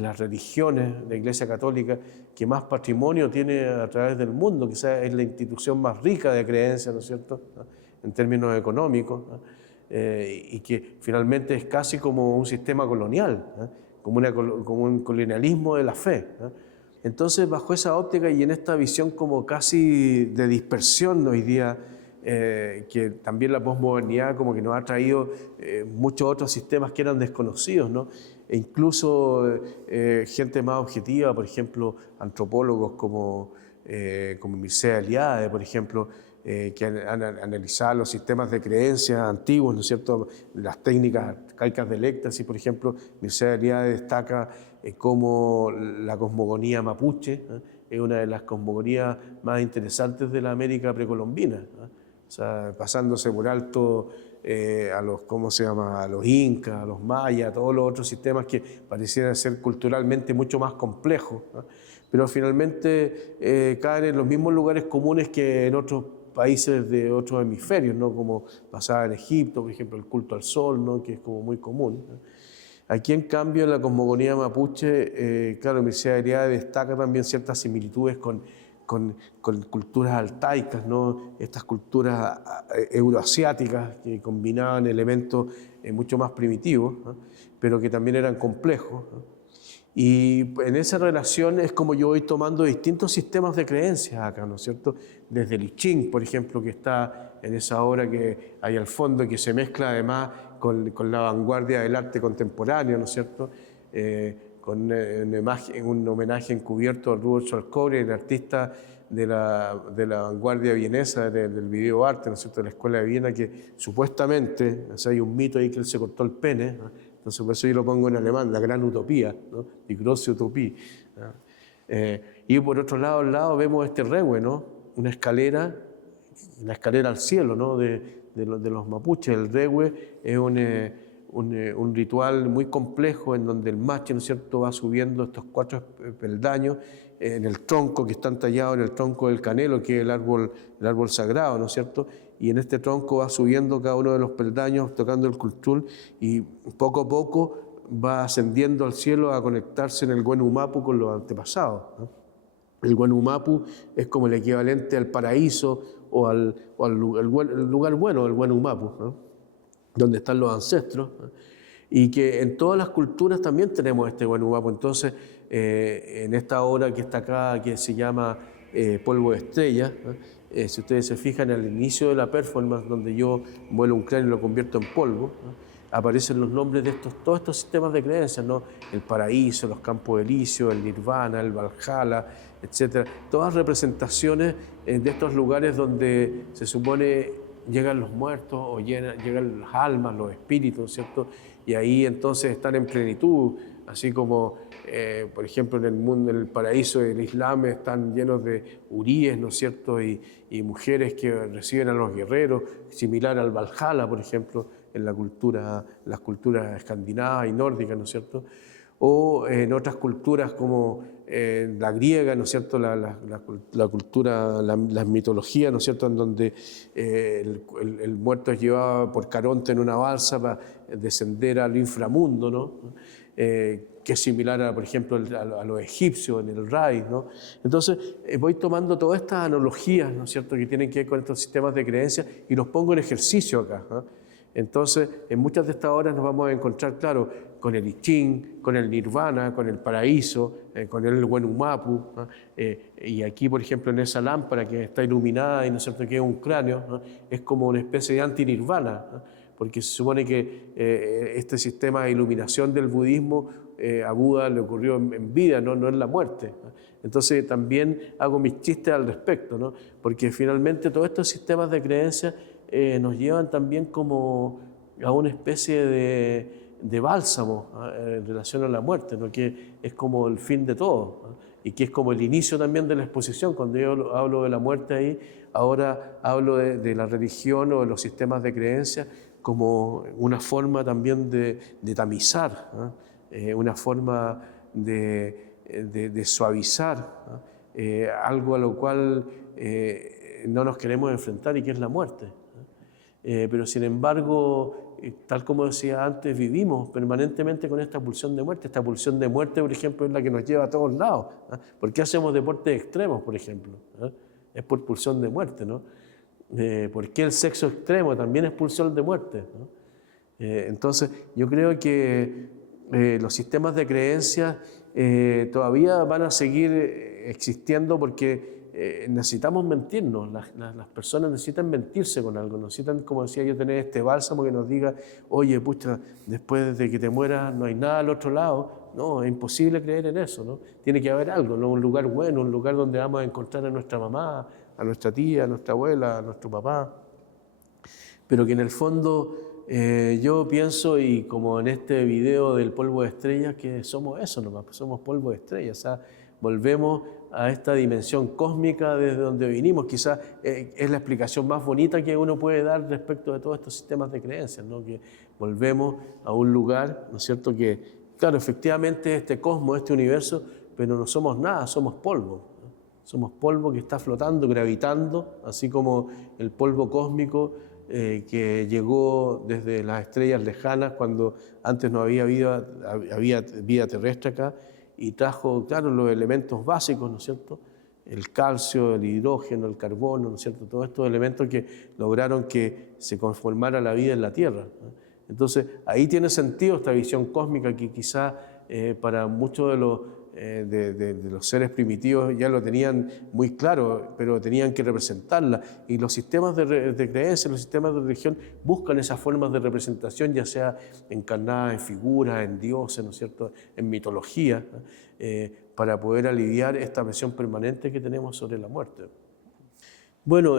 las religiones, la Iglesia Católica, que más patrimonio tiene a través del mundo, quizás es la institución más rica de creencias, ¿no es cierto?, ¿no? En términos económicos, ¿no? Y que finalmente es casi como un sistema colonial, ¿no? Como un colonialismo de la fe, ¿no? Entonces, bajo esa óptica y en esta visión como casi de dispersión hoy día, que también la posmodernidad como que nos ha traído muchos otros sistemas que eran desconocidos, ¿no? E incluso gente más objetiva, por ejemplo, antropólogos como Mircea Eliade, por ejemplo, que han analizado los sistemas de creencias antiguos, ¿no es cierto?, las técnicas arcaicas del éxtasis, por ejemplo. Mircea Eliade destaca cómo la cosmogonía mapuche es una de las cosmogonías más interesantes de la América precolombina, ¿no? O sea, pasándose por alto a los, ¿cómo se llama?, a los incas, a los mayas, todos los otros sistemas que parecieran ser culturalmente mucho más complejos, ¿no? Pero finalmente caen en los mismos lugares comunes que en otros países de otros hemisferios, ¿no? Como pasaba en Egipto, por ejemplo, el culto al sol, ¿no? Que es como muy común, ¿no? Aquí, en cambio, en la cosmogonía mapuche, claro, Mircea Eliade destaca también ciertas similitudes con culturas altaicas, ¿no? Estas culturas euroasiáticas que combinaban elementos mucho más primitivos, ¿no? Pero que también eran complejos, ¿no? Y en esa relación es como yo voy tomando distintos sistemas de creencias acá, ¿no es cierto? Desde el I Ching, por ejemplo, que está en esa obra que hay al fondo, que se mezcla además con la vanguardia del arte contemporáneo, ¿no es cierto? Con un homenaje encubierto a Rudolf Schalkowski, el artista de la vanguardia vienesa, del videoarte, ¿no es cierto?, de la Escuela de Viena, que supuestamente, o sea, hay un mito ahí que él se cortó el pene, ¿no? Entonces, por eso yo lo pongo en alemán, la gran utopía, ¿no? Die große Utopie, ¿no? Y por otro lado, al lado vemos este regue, ¿no? Una escalera al cielo, ¿no? de los mapuches. El regue es un ritual muy complejo en donde el macho, ¿no es cierto?, va subiendo estos 4 peldaños en el tronco, que están tallados en el tronco del canelo, que es el árbol sagrado, ¿no es cierto? Y en este tronco va subiendo cada uno de los peldaños, tocando el cultul, y poco a poco va ascendiendo al cielo a conectarse en el Huenumapu con los antepasados, ¿no? El Huenumapu es como el equivalente al paraíso o al lugar bueno, el Huenumapu, ¿no? donde están los ancestros, y que en todas las culturas también tenemos este Huenumapu. Entonces, en esta obra que está acá, que se llama Polvo de Estrellas, si ustedes se fijan, al inicio de la performance, donde yo vuelo un cráneo y lo convierto en polvo, aparecen los nombres de todos estos sistemas de creencias, ¿no? El paraíso, los campos elíseos, el nirvana, el valhalla, etc. Todas representaciones de estos lugares donde se supone llegan los muertos o llegan las almas, los espíritus, ¿cierto? Y ahí entonces están en plenitud, así como, por ejemplo, en el mundo, en el paraíso del Islam están llenos de huríes, ¿no es cierto? Y mujeres que reciben a los guerreros, similar al Valhalla, por ejemplo, en las culturas escandinavas y nórdicas, ¿no es cierto? O en otras culturas como la griega, ¿no es cierto? La cultura, las mitologías, ¿no es cierto? En donde el muerto es llevado por Caronte en una balsa para descender al inframundo, ¿no? Que es similar, por ejemplo, a los egipcios en el Rai, ¿no? Entonces, voy tomando todas estas analogías, ¿no es cierto?, que tienen que ver con estos sistemas de creencias y los pongo en ejercicio acá, ¿no? Entonces, en muchas de estas obras nos vamos a encontrar, claro, con el I Ching, con el Nirvana, con el paraíso, con el Huenumapu, ¿no? Y aquí, por ejemplo, en esa lámpara que está iluminada y no es cierto que es un cráneo, ¿no? Es como una especie de anti-nirvana, ¿no? Porque se supone que este sistema de iluminación del budismo a Buda le ocurrió en vida, no en la muerte, ¿no? Entonces también hago mis chistes al respecto, ¿no? Porque finalmente todos estos sistemas de creencias nos llevan también como a una especie de bálsamo, ¿no?, en relación a la muerte, ¿no?, que es como el fin de todo, ¿no?, y que es como el inicio también de la exposición. Cuando yo hablo de la muerte ahí, ahora hablo de la religión o de los sistemas de creencias como una forma también de tamizar, ¿no?, una forma de suavizar, ¿no?, algo a lo cual no nos queremos enfrentar y que es la muerte. Pero sin embargo, tal como decía antes, vivimos permanentemente con esta pulsión de muerte. Esta pulsión de muerte, por ejemplo, es la que nos lleva a todos lados, ¿no? ¿Por qué hacemos deportes extremos, por ejemplo? ¿No? Es por pulsión de muerte, ¿no? ¿Por qué el sexo extremo también es pulsión de muerte, ¿no? Entonces, yo creo que los sistemas de creencias todavía van a seguir existiendo porque necesitamos mentirnos, las personas necesitan mentirse con algo, necesitan, como decía yo, tener este bálsamo que nos diga, oye, pucha, después de que te mueras no hay nada al otro lado. No, es imposible creer en eso, ¿no? Tiene que haber algo, ¿no? Un lugar bueno, un lugar donde vamos a encontrar a nuestra mamá, a nuestra tía, a nuestra abuela, a nuestro papá, pero que en el fondo yo pienso, y como en este video del polvo de estrellas, que somos eso nomás, somos polvo de estrellas, o sea, volvemos a esta dimensión cósmica desde donde vinimos. Quizás es la explicación más bonita que uno puede dar respecto de todos estos sistemas de creencias, ¿no? Que volvemos a un lugar, ¿no es cierto?, que, claro, efectivamente este cosmos, este universo, pero no somos nada, somos polvo, ¿no? Somos polvo que está flotando, gravitando, así como el polvo cósmico que llegó desde las estrellas lejanas cuando antes no había vida terrestre acá, y trajo, claro, los elementos básicos, ¿no es cierto? El calcio, el hidrógeno, el carbono, ¿no es cierto? Todos estos elementos que lograron que se conformara la vida en la Tierra, ¿no? Entonces, ahí tiene sentido esta visión cósmica que quizá para muchos de los seres primitivos ya lo tenían muy claro, pero tenían que representarla. Y los sistemas de creencia, los sistemas de religión buscan esas formas de representación, ya sea encarnadas en figuras, en dioses, ¿no es cierto?, en mitología, ¿no?, para poder aliviar esta presión permanente que tenemos sobre la muerte. Bueno,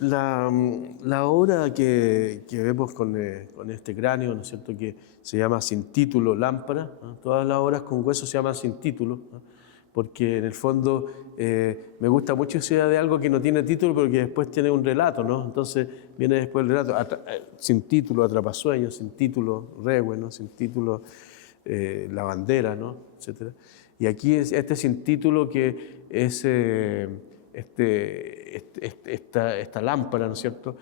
la obra que vemos con este cráneo, ¿no es cierto?, que se llama Sin Título, Lámpara, ¿no? Todas las obras con hueso se llaman sin título, ¿no?, porque en el fondo me gusta mucho esa idea de algo que no tiene título, pero que después tiene un relato, ¿no? Entonces viene después el relato, sin título, Atrapasueños, sin título, Rehue, ¿no?, sin título, La Bandera, ¿no?, etcétera. Y aquí es este sin título que es esta lámpara, ¿no es cierto?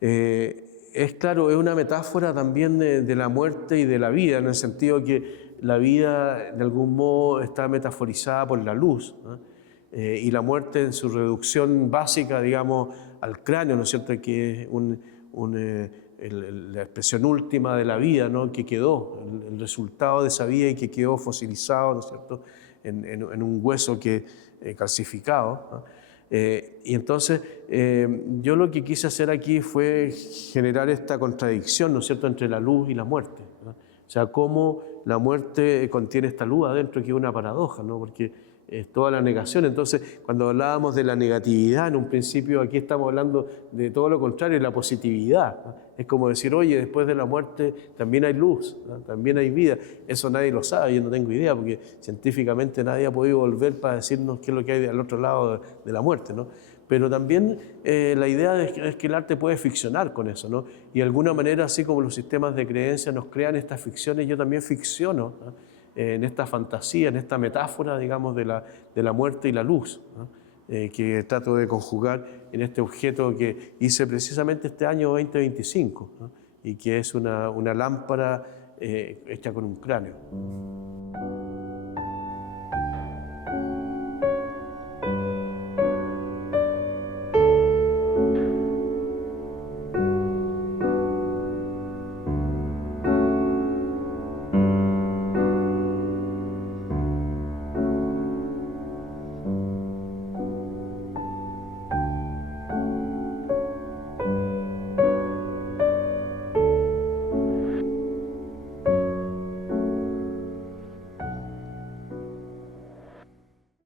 Es claro, es una metáfora también de la muerte y de la vida, en el sentido que la vida de algún modo está metaforizada por la luz, ¿no? Y la muerte en su reducción básica, digamos, al cráneo, ¿no es cierto?, que es la expresión última de la vida, ¿no? Que quedó, el resultado de esa vida y que quedó fosilizado, ¿no es cierto?, en un hueso calcificado, ¿no? Y entonces yo lo que quise hacer aquí fue generar esta contradicción, ¿no es cierto?, entre la luz y la muerte, ¿no? O sea, cómo la muerte contiene esta luz adentro, que es una paradoja, ¿no? Porque es toda la negación. Entonces, cuando hablábamos de la negatividad en un principio, aquí estamos hablando de todo lo contrario, la positividad, ¿no? Es como decir, oye, después de la muerte también hay luz, ¿no? También hay vida. Eso nadie lo sabe, yo no tengo idea, porque científicamente nadie ha podido volver para decirnos qué es lo que hay al otro lado de la muerte, ¿no? Pero también la idea es que el arte puede ficcionar con eso, ¿no? Y de alguna manera, así como los sistemas de creencia nos crean estas ficciones, yo también ficciono, ¿no?, en esta fantasía, en esta metáfora, digamos, de la muerte y la luz, ¿no?, que trato de conjugar en este objeto que hice precisamente este año 2025, ¿no?, y que es una lámpara hecha con un cráneo.